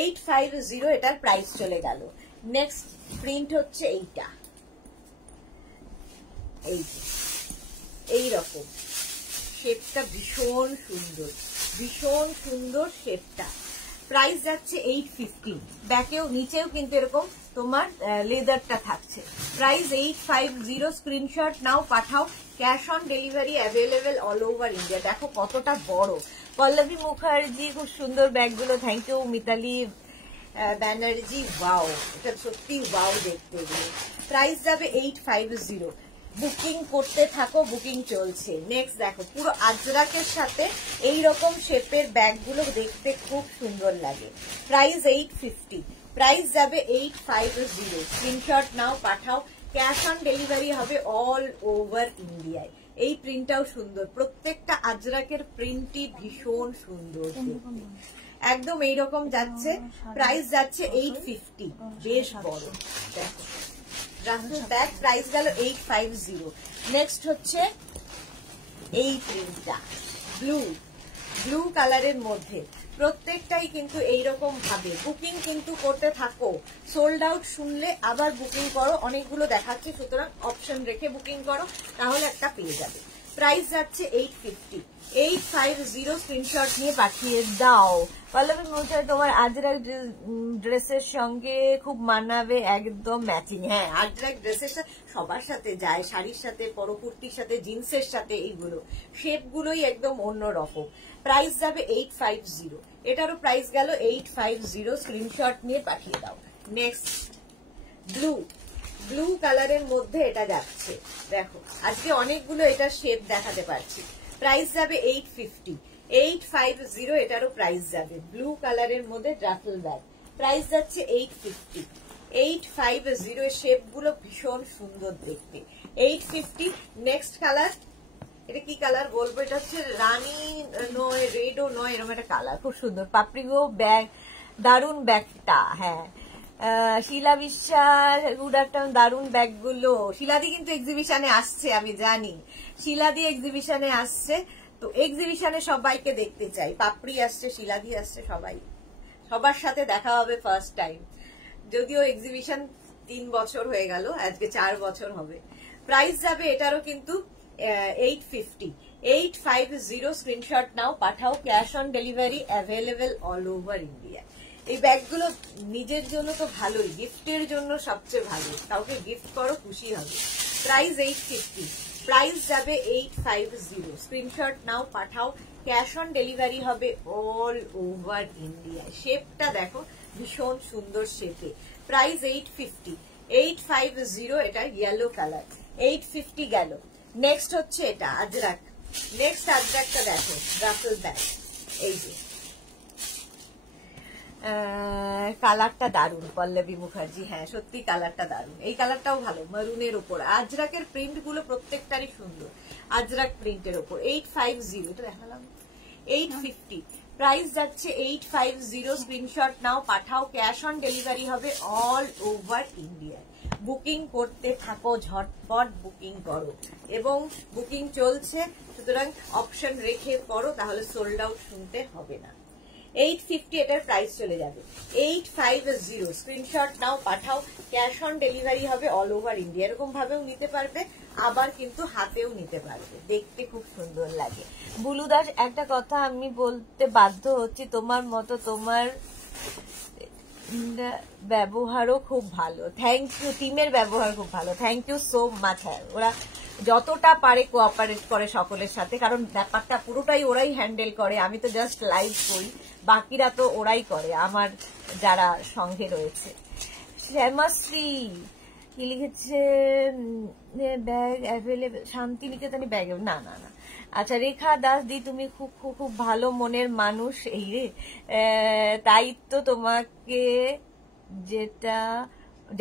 850 এটার প্রাইস চলে গেল। নেক্সট প্রিন্ট হচ্ছে এইটা, এইরকম শেপটা ভীষণ সুন্দর, ভীষণ সুন্দর শেপটা। প্রাইস যাচ্ছে 850, ব্যাকেও নিচেও কিন্তু এরকম তোমার লেদারটা থাকছে। প্রাইস 850, স্ক্রিনশট নাও পাঠাও, cash on delivery available all over India. দেখো কতটা বড়। পল্লবী মুখার্জি খুব সুন্দর ব্যাগগুলো, thank you. Mitali Banerjee, wow, এটা সত্যি ওয়াও দেখতে। প্রাইস যাবে 850, বুকিং করতে থাকো, বুকিং চলছে। নেক্সট দেখো পুরো আজরাকের সাথে এইরকম শেপের ব্যাগগুলো দেখতে খুব সুন্দর লাগে। প্রাইস 850, প্রাইস যাবে 850, স্ক্রিনশট নাও পাঠাও, ক্যাশ অন ডেলিভারি হবে অল ওভার ইন্ডিয়ায়। এই প্রিন্টটাও সুন্দর, প্রত্যেকটা আজরাকের প্রিন্টই ভীষণ সুন্দর, একদম এইরকম যাচ্ছে। প্রাইস যাচ্ছে 850, বেশ বড় দেখো রাফেল ব্যাগ। প্রাইস গেল 850। নেক্সট হচ্ছে এই প্রিন্টটা, ব্লু, ব্লু কালারের মধ্যে, প্রত্যেকটাই কিন্তু এইরকম ভাবে বুকিং কিন্তু করতে থাকো। সোল্ড আউট শুনলে আবার বুকিং করো, অনেকগুলো দেখাচ্ছে, সুতরাং অপশন রেখে বুকিং করো, তাহলে একটা পেয়ে যাবে। প্রাইস যাচ্ছে 850, 850, স্ক্রিনশট নিয়ে পাঠিয়ে দাও। পল্লবী মুখার্জি, তোমার আজরাক ড্রেসের সঙ্গে খুব মানাবে, একদম ম্যাচিং। হ্যাঁ আজরাক ড্রেসের সাথে সবার সাথে যায়, শাড়ির সাথে, পরকুর্তির সাথে, জিন্সের সাথে, এইগুলো শেপগুলোই একদম অন্য রকম। প্রাইস যাবে 850, এটারও প্রাইস গেল 850, স্ক্রিনশট নিয়ে পাঠিয়ে দাও। নেক্সট ব্লু, ব্লু কালারের মধ্যে এটা যাচ্ছে, দেখো আজকে অনেকগুলো এটা শেপ দেখাতে পারছি। প্রাইস যাবে 850, 850, এটারও প্রাইস যাবে। ব্লু কালারের মধ্যে ড্রাফেল ব্যাগ, প্রাইস যাচ্ছে 850, 850, শেপ গুলো ভীষণ সুন্দর দেখতে। 850। নেক্সট কালার, এটা কি কালার বলবো, এটা হচ্ছে রানী নয়, রেডও নয়, এরকম একটা কালার, খুব সুন্দর পাপড়িগো ব্যাগ, দারুন ব্যাগটা। হ্যাঁ শিলা বিশ্বাস, গুড আফটারনুন, দারুন ব্যাগগুলো। শিলাদি কিন্তু এক্সিবিশনে আসছে, আমি জানি শিলাদি এক্সিবিশনে আসছে, তো এক্সিবিশনে সবাইকে দেখতে চাই, পাপড়ি আসছে, শিলাদি আসছে, সবাই, সবার সাথে দেখা হবে ফার্স্ট টাইম। যদিও এক্সিবিশন 3 বছর হয়ে গেল, আজকে 4 বছর হবে। প্রাইস যাবে এটারও কিন্তু 850, 850, স্ক্রিনশট নাও পাঠাও, cash on delivery available all over India. এই ব্যাগগুলো নিজের জন্য তো ভালোই, গিফটের জন্য সবচেয়ে ভালো, কাউকে গিফট করো, খুশি হবে। প্রাইস 850, প্রাইস যাবে 850, স্ক্রিনশট নাও পাঠাও, ক্যাশ অন ডেলিভারি হবে অল ওভার ইন্ডিয়া। শেপটা দেখো ভীষণ সুন্দর শেপে। প্রাইস 850, 850, এটা ইয়েলো কালার, 850 গেল। নেক্সট হচ্ছে এটা আজরাক, নেক্সট আজরাকটা দেখো, রাফেল ব্যাগ, এই যে কালারটা দারুন পল্লবী মুখার্জি, হ্যাঁ সত্যি কালারটা দারুন। এই কালারটাও ভালো, মারুনের ওপর আজরাকের প্রিন্ট গুলো প্রত্যেকটারই সুন্দর। আজরাক প্রিন্টের ওপর 850, এটা দেখালাম 850, প্রাইস যাচ্ছে 850। স্ক্রিনশট নাও, পাঠাও, ক্যাশ অন ডেলিভারি হবে অল ওভার ইন্ডিয়া। বুকিং করতে থাকো, ঝটপট বুকিং করো, এবং বুকিং চলছে, সুতরাং অপশন রেখে করো, তাহলে সোল্ড আউট শুনতে হবে না। 850 এটার প্রাইস চলে যাবে, 850। স্ক্রিনশট নাও, পাঠাও, ক্যাশ অন ডেলিভারি হবে অল ওভার ইন্ডিয়া। এরকম ভাবেও নিতে পারবে, আবার কিন্তু হাতেও নিতে পারবে, দেখতে খুব সুন্দর লাগে। বুলু দাস, একটা কথা আমি বলতে বাধ্য হচ্ছি, তোমার মতো তোমার ব্যবহারও খুব ভালো। থ্যাংক ইউ, টিমের ব্যবহার খুব ভালো, থ্যাংক ইউ সো মাচ। হ্যাঁ, ওরা যতটা পারে কোঅপারেট করে সকলের সাথে, কারণ ব্যাপারটা পুরোটাই ওরাই হ্যান্ডেল করে, আমি তো জাস্ট লাইভ করি, বাকিরা তো ওরাই করে আমার যারা সঙ্গে রয়েছে। শ্যামাশ্রী কি লিখেছে, ব্যাগ অ্যাভেলেবেল শান্তিনিকেতনে ব্যাগ, না না না। আচ্ছা, রেখা দাস দি, তুমি খুব খুব খুব ভালো মনের মানুষ, এই রে, তাই তো তোমাকে যেটা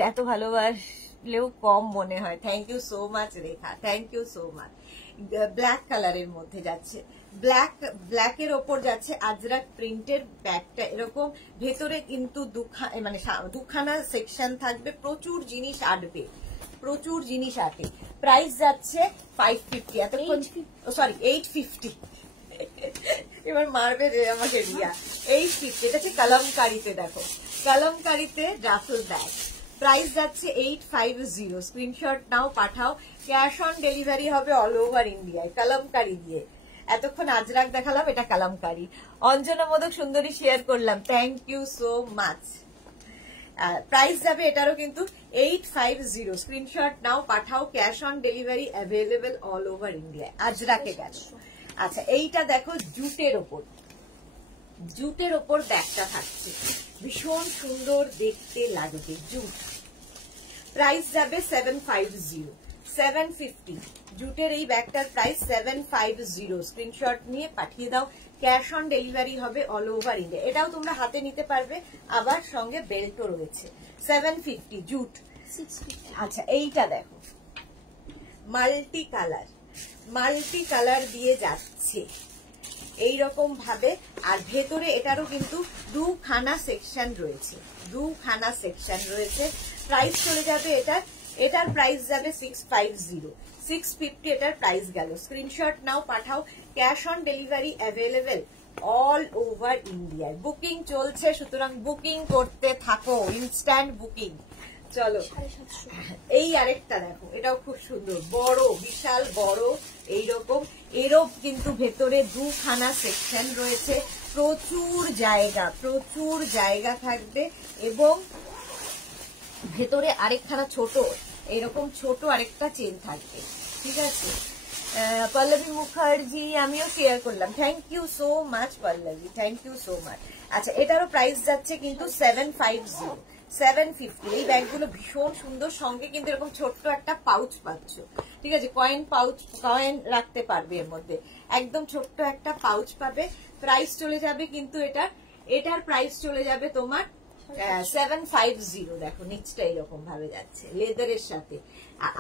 এত ভালোবাসলেও কম মনে হয়। Thank you so much Rekha, thank you so much. Black কালারের মধ্যে যাচ্ছে, ব্ল্যাকের ওপর যাচ্ছে আজরাক প্রিন্টের ব্যাগটা, এরকম ভেতরে কিন্তু মানে দুখানা সেকশন থাকবে, প্রচুর জিনিস আটবে, প্রচুর জিনিস আটে। প্রাইস যাচ্ছে 550, এতক্ষণ সরি 850, এবার মারবে আমাকে রিয়া। 850, এটা হচ্ছে কলমকারিতে, দেখো কলমকারিতে রাফেল ব্যাগ, প্রাইস যাচ্ছে 850। স্ক্রিনশট নাও, পাঠাও, ক্যাশ অন ডেলিভারি হবে অল ওভার ইন্ডিয়ায়, কলমকারি দিয়ে। এতক্ষণ আজরাক দেখালাম, এটা কলমকারি। অঞ্জনা মোদক সুন্দরী শেয়ার করলাম, thank you so much. Price যাবে এটারও কিন্তু 850। স্ক্রিনশট নাও, পাঠাও, cash on delivery available all over India. আজরাকে গেল। আচ্ছা, এইটা দেখো জুটের ওপর, জুটের ওপর ব্যাগটা থাকছে, ভীষণ সুন্দর দেখতে লাগবে, জুট। প্রাইস যাবে 750, 750। জুটের এই ব্যাগটার প্রাইস 750। স্ক্রিনশট নিয়ে পাঠিয়ে দাও, ক্যাশ অন ডেলিভারি হবে অল ওভার ইন্ডিয়া। এটাও তোমরা হাতে নিতে পারবে, আবার সঙ্গে বেল্টও রয়েছে। 750 জুট। আচ্ছা, এইটা দেখো মাল্টি কালার, মাল্টি কালার দিয়ে যাচ্ছে এইরকম ভাবে, আর ভেতরে এটারও কিন্তু দুখানা সেকশন রয়েছে, দুখানা সেকশন রয়েছে। প্রাইস চলে যাবে এটার প্রাইস যাবে 650, 650 এটার প্রাইস গেল। স্ক্রিনশট নাও, পাঠাও, cash on delivery available all over ইন্ডিয়ায়। বুকিং চলছে, সুতরাং বুকিং করতে থাকো, ইনস্ট্যান্ট বুকিং। চলো, এই আরেকটা দেখো, এটাও খুব সুন্দর, বড়, বিশাল বড় এইরকম, এরও কিন্তু ভেতরে দুখানা সেকশন রয়েছে, প্রচুর জায়গা থাকবে, এবং ভেতরে আরেকখানা ছোট, এরকম ছোট আরেকটা চেন থাকবে, ঠিক আছে। পল্লবী মুখার্জি, আমিও শেয়ার করলাম, thank you so much Pallavi, thank you so much. আচ্ছা, এটারও প্রাইস যাচ্ছে কিন্তু 750, 750। এই ব্যাগগুলো ভীষণ সুন্দর, সঙ্গে কিন্তু এরকম ছোট্ট একটা পাউচ পাচ্ছ, ঠিক আছে, কয়েন রাখতে পারবে এর মধ্যে, একদম ছোট্ট একটা পাউচ পাবে। প্রাইস চলে যাবে কিন্তু এটার প্রাইস চলে যাবে তোমার 750। দেখো নিচটা এরকম ভাবে যাচ্ছে, লেদারের সাথে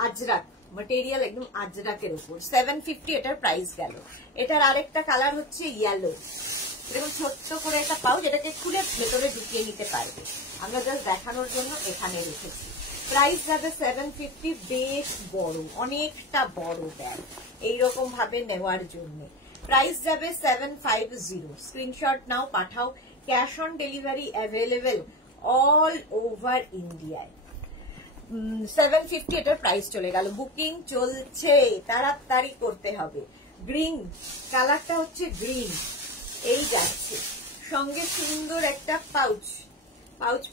আজরাক ম্যাটেরিয়াল, একদম আজরাকের উপর। 750 এটার প্রাইস গেল। এটার আরেকটা কালার হচ্ছে ইয়েলো, এরকম ছোট্ট করে একটা পাউচ, এটাকে খুলে ভেতরে ঢুকিয়ে নিতে পারবে, আমরা জাস্ট দেখানোর জন্য এখানে রেখেছি। প্রাইস যাবে 750, বেশ বড়, অনেকটা বড় ব্যাগ এইরকম ভাবে নেওয়ার জন্য। প্রাইস যাবে 750। স্ক্রিনশট নাও, পাঠাও, cash on delivery available all over ইন্ডিয়ায়। 750 এটার প্রাইস চলে গেল, বুকিং চলছে, তাড়াতাড়ি করতে হবে। গ্রিন কালারটা হচ্ছে গ্রিন, এই যাচ্ছে, সঙ্গে সুন্দর একটা পাউচ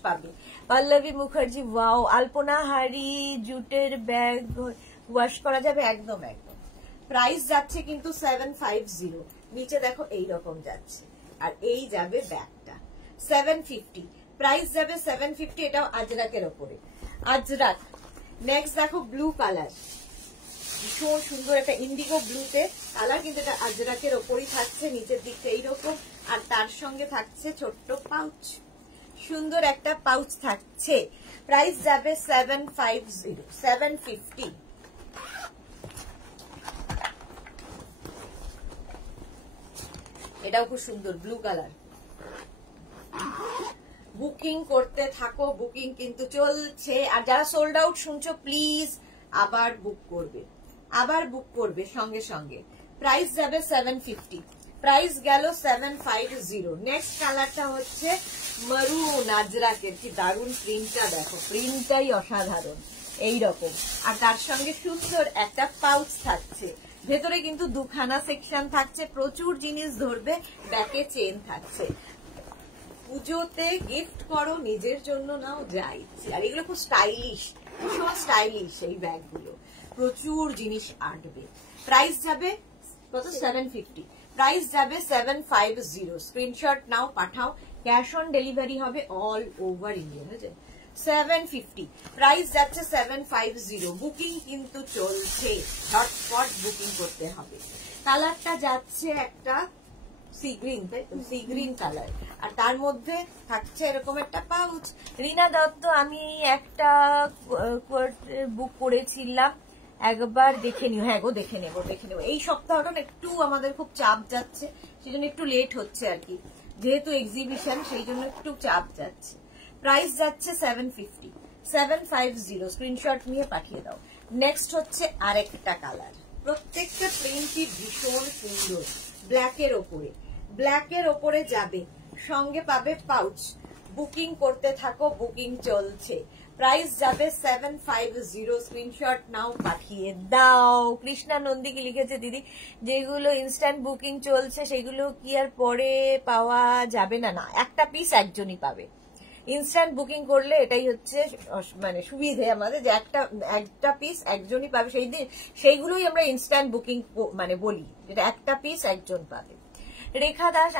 পাবে। পল্লবী মুখার্জি, ওয়াও, আলপনা হারি জুটের ব্যাগ ওয়াশ করা যাবে, একদম একদম। প্রাইস যাচ্ছে কিন্তু 750, নিচে দেখো এইরকম যাচ্ছে, আর এই যাবে ব্যাগটা 750, প্রাইস যাবে 750। এটাও আজরাকের ওপরে, আজরাক। নেক্সট দেখো ব্লু কালার, ভীষণ সুন্দর একটা ইন্ডিগো ব্লুতে কালার, কিন্তু এটা আজরাকের ওপরই থাকছে, নিচের দিকটা এইরকম, আর তার সঙ্গে থাকছে ছোট্ট পাউচ। সুন্দর একটা পাউচ থাকছে। প্রাইস যাবে 750। এটাও খুব সুন্দর ব্লু কালার। বুকিং করতে থাকো, বুকিং কিন্তু চলছে। আর যারা সোল্ড আউট শুনছো প্লিজ আবার বুক করবে, আবার বুক করবে সঙ্গে সঙ্গে। প্রাইস যাবে 750, প্রাইস গেল 750। নেক্সট কালারটা হচ্ছে মারুন আজরাকের। কি দারুন প্রিন্টটা দেখো, প্রিন্টটাই অসাধারণ এইরকম। আর তার সঙ্গে সুন্দর একটা পাউচ থাকছে। ভেতরে কিন্তু দুখানা সেকশন থাকছে, প্রচুর জিনিস ধরবে, ব্যাকে চেন থাকছে। পুজোতে গিফট করো, নিজের জন্য নাও, যা ইচ্ছে। আর এগুলো খুব স্টাইলিশ, ভীষণ স্টাইলিশ এই ব্যাগগুলো, প্রচুর জিনিস আটবে। প্রাইস যাবে কত? 750। প্রাইস যাবে 750। স্ক্রিনশট নাও, পাঠাও। ক্যাশ অন ডেলিভারি হবে অল ওভার ইন্ডিয়া। বুঝলেন? 750 প্রাইস যাচ্ছে 750। বুকিং কিন্তু চলছে, ঝটপট বুকিং করতে হবে। কালারটা যাচ্ছে একটা সি গ্রিন, তাই তো? Sea green colour. আর তার মধ্যে থাকছে এরকম একটা পাউচ। রিনা দত্ত, আমি একটা বুক করেছিলাম, একবার দেখে নিও। হ্যাঁ গো, দেখে নেবো। এই সপ্তাহটা একটু আমাদের খুব চাপ যাচ্ছে, সেই জন্য একটু লেট হচ্ছে আর কি, যেহেতু এক্সিবিশন, সেই জন্য একটু চাপ যাচ্ছে। প্রাইস যাচ্ছে 750। স্ক্রিনশট নিয়ে পাঠিয়ে দাও। নেক্সট হচ্ছে আরেকটা কালার। প্রত্যেকটা প্রিন্টই ভীষণ সুন্দর। ব্ল্যাকের ওপরে যাবে, সঙ্গে পাবে পাউচ। বুকিং করতে থাকো, বুকিং চলছে। প্রাইস যাবে 750। স্ক্রিনশট নাও, পাঠিয়ে দাও। কৃষ্ণা নন্দী কি লিখেছে? দিদি, যেগুলো ইনস্ট্যান্ট বুকিং চলছে সেগুলো কি আর পরে পাওয়া যাবে না? না, একটা পিস একজনই পাবে। ইনস্ট্যান্ট বুকিং করলে এটাই হচ্ছে মানে সুবিধে আমাদের, যে একটা পিস একজনই পাবে। সেইগুলোই আমরা ইনস্ট্যান্ট বুকিং মানে বলি, যেটা একটা পিস একজন পাবে। রেখা দাস,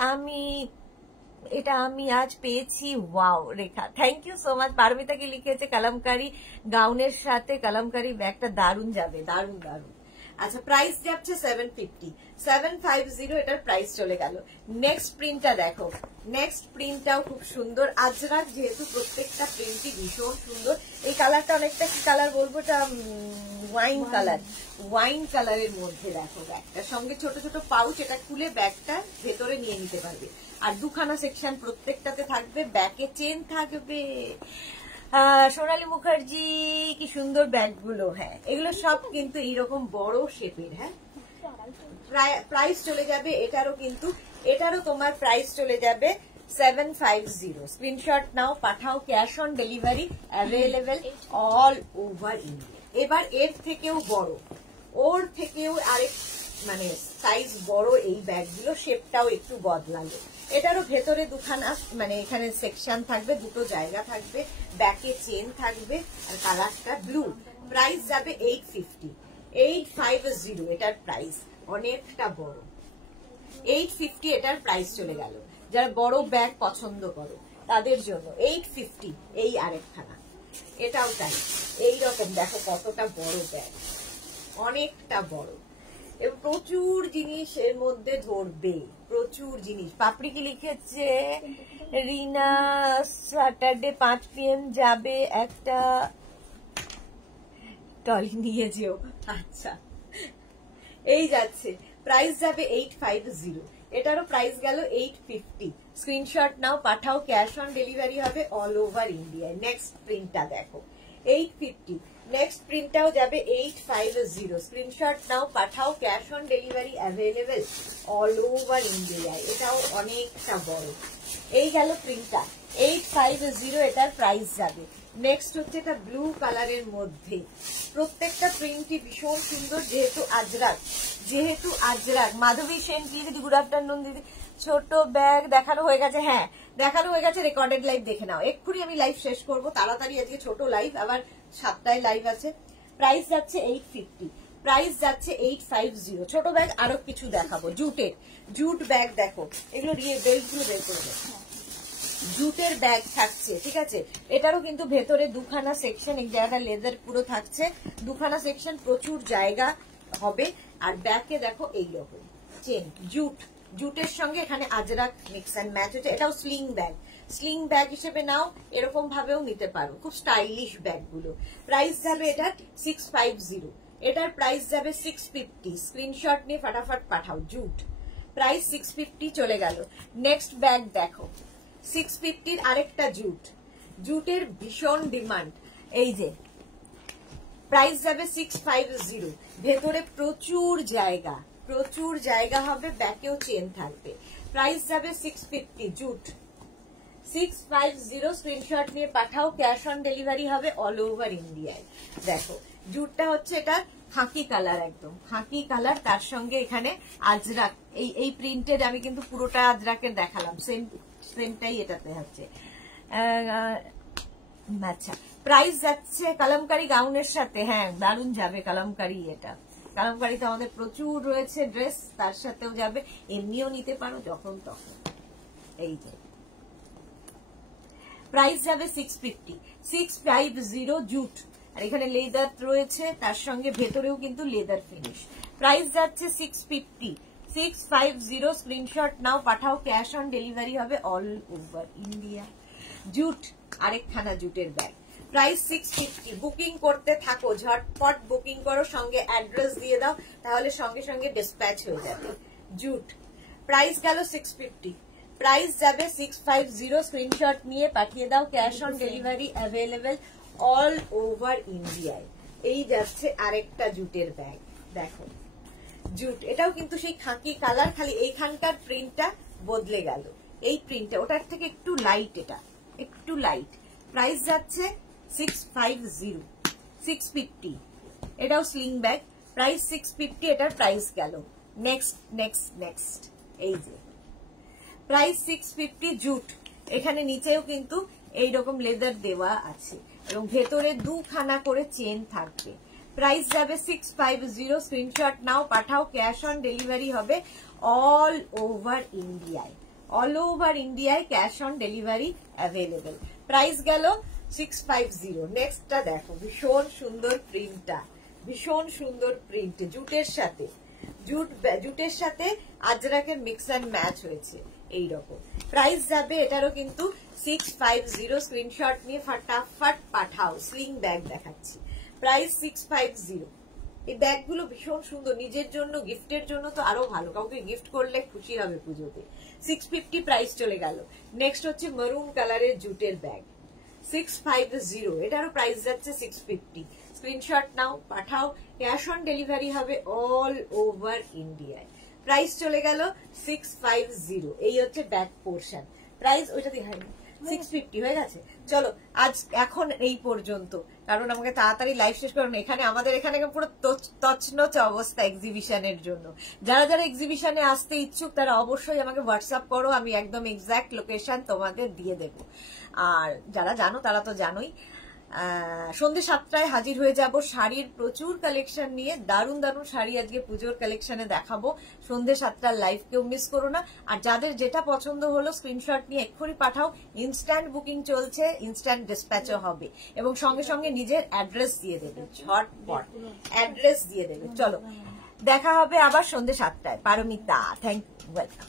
আমি আজ পেয়েছি। Wow Rekha, thank you so much. Paramita কি লিখেছে? কালামকারি গাউনের সাথে কালামকারি ব্যাগটা দারুন যাবে, দারুন। আচ্ছা, প্রাইস যাচ্ছে 750। এটার প্রাইস চলে গেল। নেক্সট প্রিন্টটা দেখো, নেক্সট প্রিন্টটাও খুব সুন্দর। আজরাক যেহেতু, প্রত্যেকটা প্রিন্টই ভীষণ সুন্দর। এই কালারটা অনেকটা কি কালার বলবো, এটা ওয়াইন কালার। ওয়াইন কালারের মধ্যে দেখো ব্যাগটার সঙ্গে ছোট ছোট পাউচ। এটা খুলে ব্যাগটা ভেতরে নিয়ে নিতে পারবে। আর দুখানা সেকশন প্রত্যেকটাতে থাকবে, ব্যাকে চেন থাকবে। সোনালী মুখার্জি, কি সুন্দর ব্যাগগুলো। হ্যাঁ, এগুলো সব কিন্তু এইরকম বড় শেপের। হ্যাঁ, প্রাইস চলে যাবে এটারও তোমার প্রাইস চলে যাবে 750। স্ক্রিনশট নাও, পাঠাও। Cash on delivery available all over India. এবার এর থেকেও বড়, ওর থেকেও আরেক মানে সাইজ বড় এই ব্যাগগুলো, শেপটাও একটু বদলালো। এটারও ভেতরে দুখানা মানে এখানে সেকশন থাকবে, দুটো জায়গা থাকবে, ব্যাকে চেন থাকবে। আর কালারটা ব্লু। প্রাইস যাবে 850। এটার প্রাইস অনেকটা বড়। 850 এটার প্রাইস চলে গেল। যারা বড় ব্যাগ পছন্দ করো তাদের জন্য 850। এই আরেকখানা, এটাও তাই। এইরকম দেখো কতটা বড় ব্যাগ, অনেকটা বড়। প্রচুর জিনিস এর মধ্যে ধরবে, প্রচুর জিনিস। পাপড়ি কি লিখেছে? রিনা, স্যাটারডে 5 PM যাবে, একটা টলি নিয়ে যেও। আচ্ছা, এই যাচ্ছে। প্রাইস যাবে 850। এটারও প্রাইস গেল 850। স্ক্রিনশট নাও, পাঠাও। ক্যাশ অন ডেলিভারি হবে অল ওভার ইন্ডিয়া। নেক্সট প্রিন্টটা দেখো, 850। নেক্সট প্রিন্টটাও যাবে 850। স্ক্রিনশট নাও, পাঠাও। Cash on delivery available all over India. এটাও অনেকটা বড়। এই গেল প্রিন্টটা 850। এটার প্রাইস যাবে। নেক্সট হচ্ছে এটা ব্লু কালারের মধ্যে। প্রত্যেকটা প্রিন্টই ভীষণ সুন্দর, যেহেতু আজরাক। মাধবী সেন কি দিদি, গুড আফটারনুন দিদি। ছোট ব্যাগ দেখানো হয়ে গেছে। হ্যাঁ, দেখানো হয়ে গেছে। রেকর্ডেড লাইভ দেখে নাও। এক্ষুনি আমি লাইভ শেষ করব তাড়াতাড়ি। আজকে ছোট লাইভ, আবার 7টায় লাইভ আছে। প্রাইস যাচ্ছে 850। প্রাইস যাচ্ছে 850। ছোট ব্যাগ আরো কিছু দেখাবো। জুট ব্যাগ দেখো, এগুলো বেল্ট গুলো বের করে দেবো। জুটের ব্যাগ থাকছে, ঠিক আছে। এটারও কিন্তু ভেতরে দুখানা সেকশন, এক জায়গাটা লেদার পুরো থাকছে, দুখানা সেকশন, প্রচুর জায়গা হবে। আর ব্যাগে দেখো এইরকম চেন, জুটের সঙ্গে এখানে আজরাক মিক্স অ্যান্ড ম্যাচ হচ্ছে। এটাও স্লিং ব্যাগ, স্লিং ব্যাগ হিসেবে নাও, এরকম ভাবেও নিতে পারো, খুব স্টাইলিশ ব্যাগগুলো। প্রাইস যাবে এটার 650, এটার প্রাইস যাবে 650। স্ক্রিনশট নিয়ে ফাটাফাট পাঠাও। জুট, প্রাইস 650 চলে গেল। নেক্সট ব্যাগ দেখো, 650-র আরেকটা জুট। জুটের ভীষণ ডিমান্ড। এই যে প্রাইস যাবে 650, ভেতরে প্রচুর জায়গা হবে, ব্যাকেও চেন থাকবে। প্রাইস যাবে 650, জুট 650। স্ক্রিনশট নিয়ে পাঠাও, ক্যাশ অন ডেলিভারি হবে অল ওভার ইন্ডিয়ায়। দেখো জুটটা হচ্ছে এটা খাকি কালার, একদম খাকি কালার, তার সঙ্গে এখানে আজরাক, এই প্রিন্টেড আমি কিন্তু পুরোটা আজরাকের দেখালাম, সেমটাই এটাতে হচ্ছে। আচ্ছা, প্রাইস যাচ্ছে কালামকারী গাউনের সাথে, হ্যাঁ দারুণ যাবে কালামকারী। এটা কালামকারী তো আমাদের প্রচুর রয়েছে ড্রেস, তার সাথেও যাবে, এমনিও নিতে পারো যখন তখন। এই যে প্রাইস যাবে 650 জুট, আর এখানে লেদার রয়েছে, তার সঙ্গে ভেতরেও কিন্তু লেদার ফিনিশ। প্রাইস যাচ্ছে 650। স্ক্রিনশট নাও, পাঠাও, ক্যাশ অন ডেলিভারি হবে অল ওভার ইন্ডিয়া। জুট, আরেকখানা জুটের ব্যাগ, প্রাইস 650। বুকিং করতে থাকো, ঝটপট বুকিং করো, সঙ্গে অ্যাড্রেস দিয়ে দাও, তাহলে সঙ্গে সঙ্গে ডিসপ্যাচ হয়ে যাবে। জুট, প্রাইস গেল 650, প্রাইস যাবে 650। স্ক্রিনশট নিয়ে পাঠিয়ে দাও, cash on delivery available all over ইন্ডিয়ায়। এই যাচ্ছে আরেকটা জুটের ব্যাগ, দেখো জুট, এটাও কিন্তু সেই খাকি কালার, খালি এইখানকার প্রিন্টটা বদলে গেল। এই প্রিন্টটা ওটার থেকে একটু লাইট, এটা একটু লাইট। প্রাইস যাচ্ছে 650। এটাও স্লিং ব্যাগ, প্রাইস 650, এটার প্রাইস গেল। নেক্সট এই যে প্রাইস 650 জুট, এখানে নিচেও কিন্তু এইরকম লেদার দেওয়া আছে এবং ভেতরে দুখানা করে চেন থাকবে। প্রাইস যাবে 650। স্ক্রিনশট নাও, পাঠাও, ক্যাশ অন ডেলিভারি হবে অল ওভার ইন্ডিয়ায়। অল ওভার ইন্ডিয়ায় cash on delivery available. Price গেল 650। নেক্সটটা দেখো, ভীষণ সুন্দর প্রিন্টটা, ভীষণ সুন্দর প্রিন্ট, জুটের সাথে আজরাকের মিক্স অ্যান্ড ম্যাচ হয়েছে এইরকম। প্রাইস যাবে এটারও কিন্তু 650। স্ক্রিনশট নিয়ে ফাটাফাট পাঠাও। স্লিং ব্যাগ দেখাচ্ছি, প্রাইস 650। এই ব্যাগগুলো ভীষণ সুন্দর, নিজের জন্য গিফটের জন্য তো আরো ভালো, কাউকে গিফট করলে খুশি হবে পুজোতে। 650 প্রাইস চলে গেল। নেক্সট হচ্ছে মেরুন কালারের জুটের ব্যাগ, 650, এটারও প্রাইস যাচ্ছে 650। স্ক্রিনশট নাও, পাঠাও, ক্যাশ অন ডেলিভারি হবে অল ওভার ইন্ডিয়ায়। প্রাইস চলে গেল 650। এই হচ্ছে ব্যাক পোর্শন। প্রাইস ওইটা দেখাই 650 হয়ে গেছে। চলো আজ এখন এই পর্যন্ত, কারণ আমাকে তাড়াতাড়ি লাইভ শেষ করুন। আমাদের এখানে পুরো তছনছ অবস্থা এক্সিবিশনের জন্য। যারা যারা এক্সিবিশনে আসতে ইচ্ছুক তারা অবশ্যই আমাকে হোয়াটসঅ্যাপ করো, আমি একদম এক্সাক্ট লোকেশন তোমাদের দিয়ে দেবো। আর যারা জানো তারা তো জানোই। সন্ধ্যে 7টায় হাজির হয়ে যাব শাড়ির প্রচুর কালেকশন নিয়ে। দারুণ দারুণ শাড়ি আজকে পুজোর কালেকশনে দেখাবো। সন্ধ্যে 7টার লাইভ কেউ মিস করো না। আর যাদের যেটা পছন্দ হলো স্ক্রিনশট নিয়ে এক্ষুনি পাঠাও। ইনস্ট্যান্ট বুকিং চলছে, ইনস্ট্যান্ট ডিসপ্যাচও হবে এবং সঙ্গে সঙ্গে নিজের অ্যাড্রেস দিয়ে দেবে, ঝটপট অ্যাড্রেস দিয়ে দেবে। চলো দেখা হবে আবার সন্ধ্যে 7টায়। Paramita, thank you, welcome.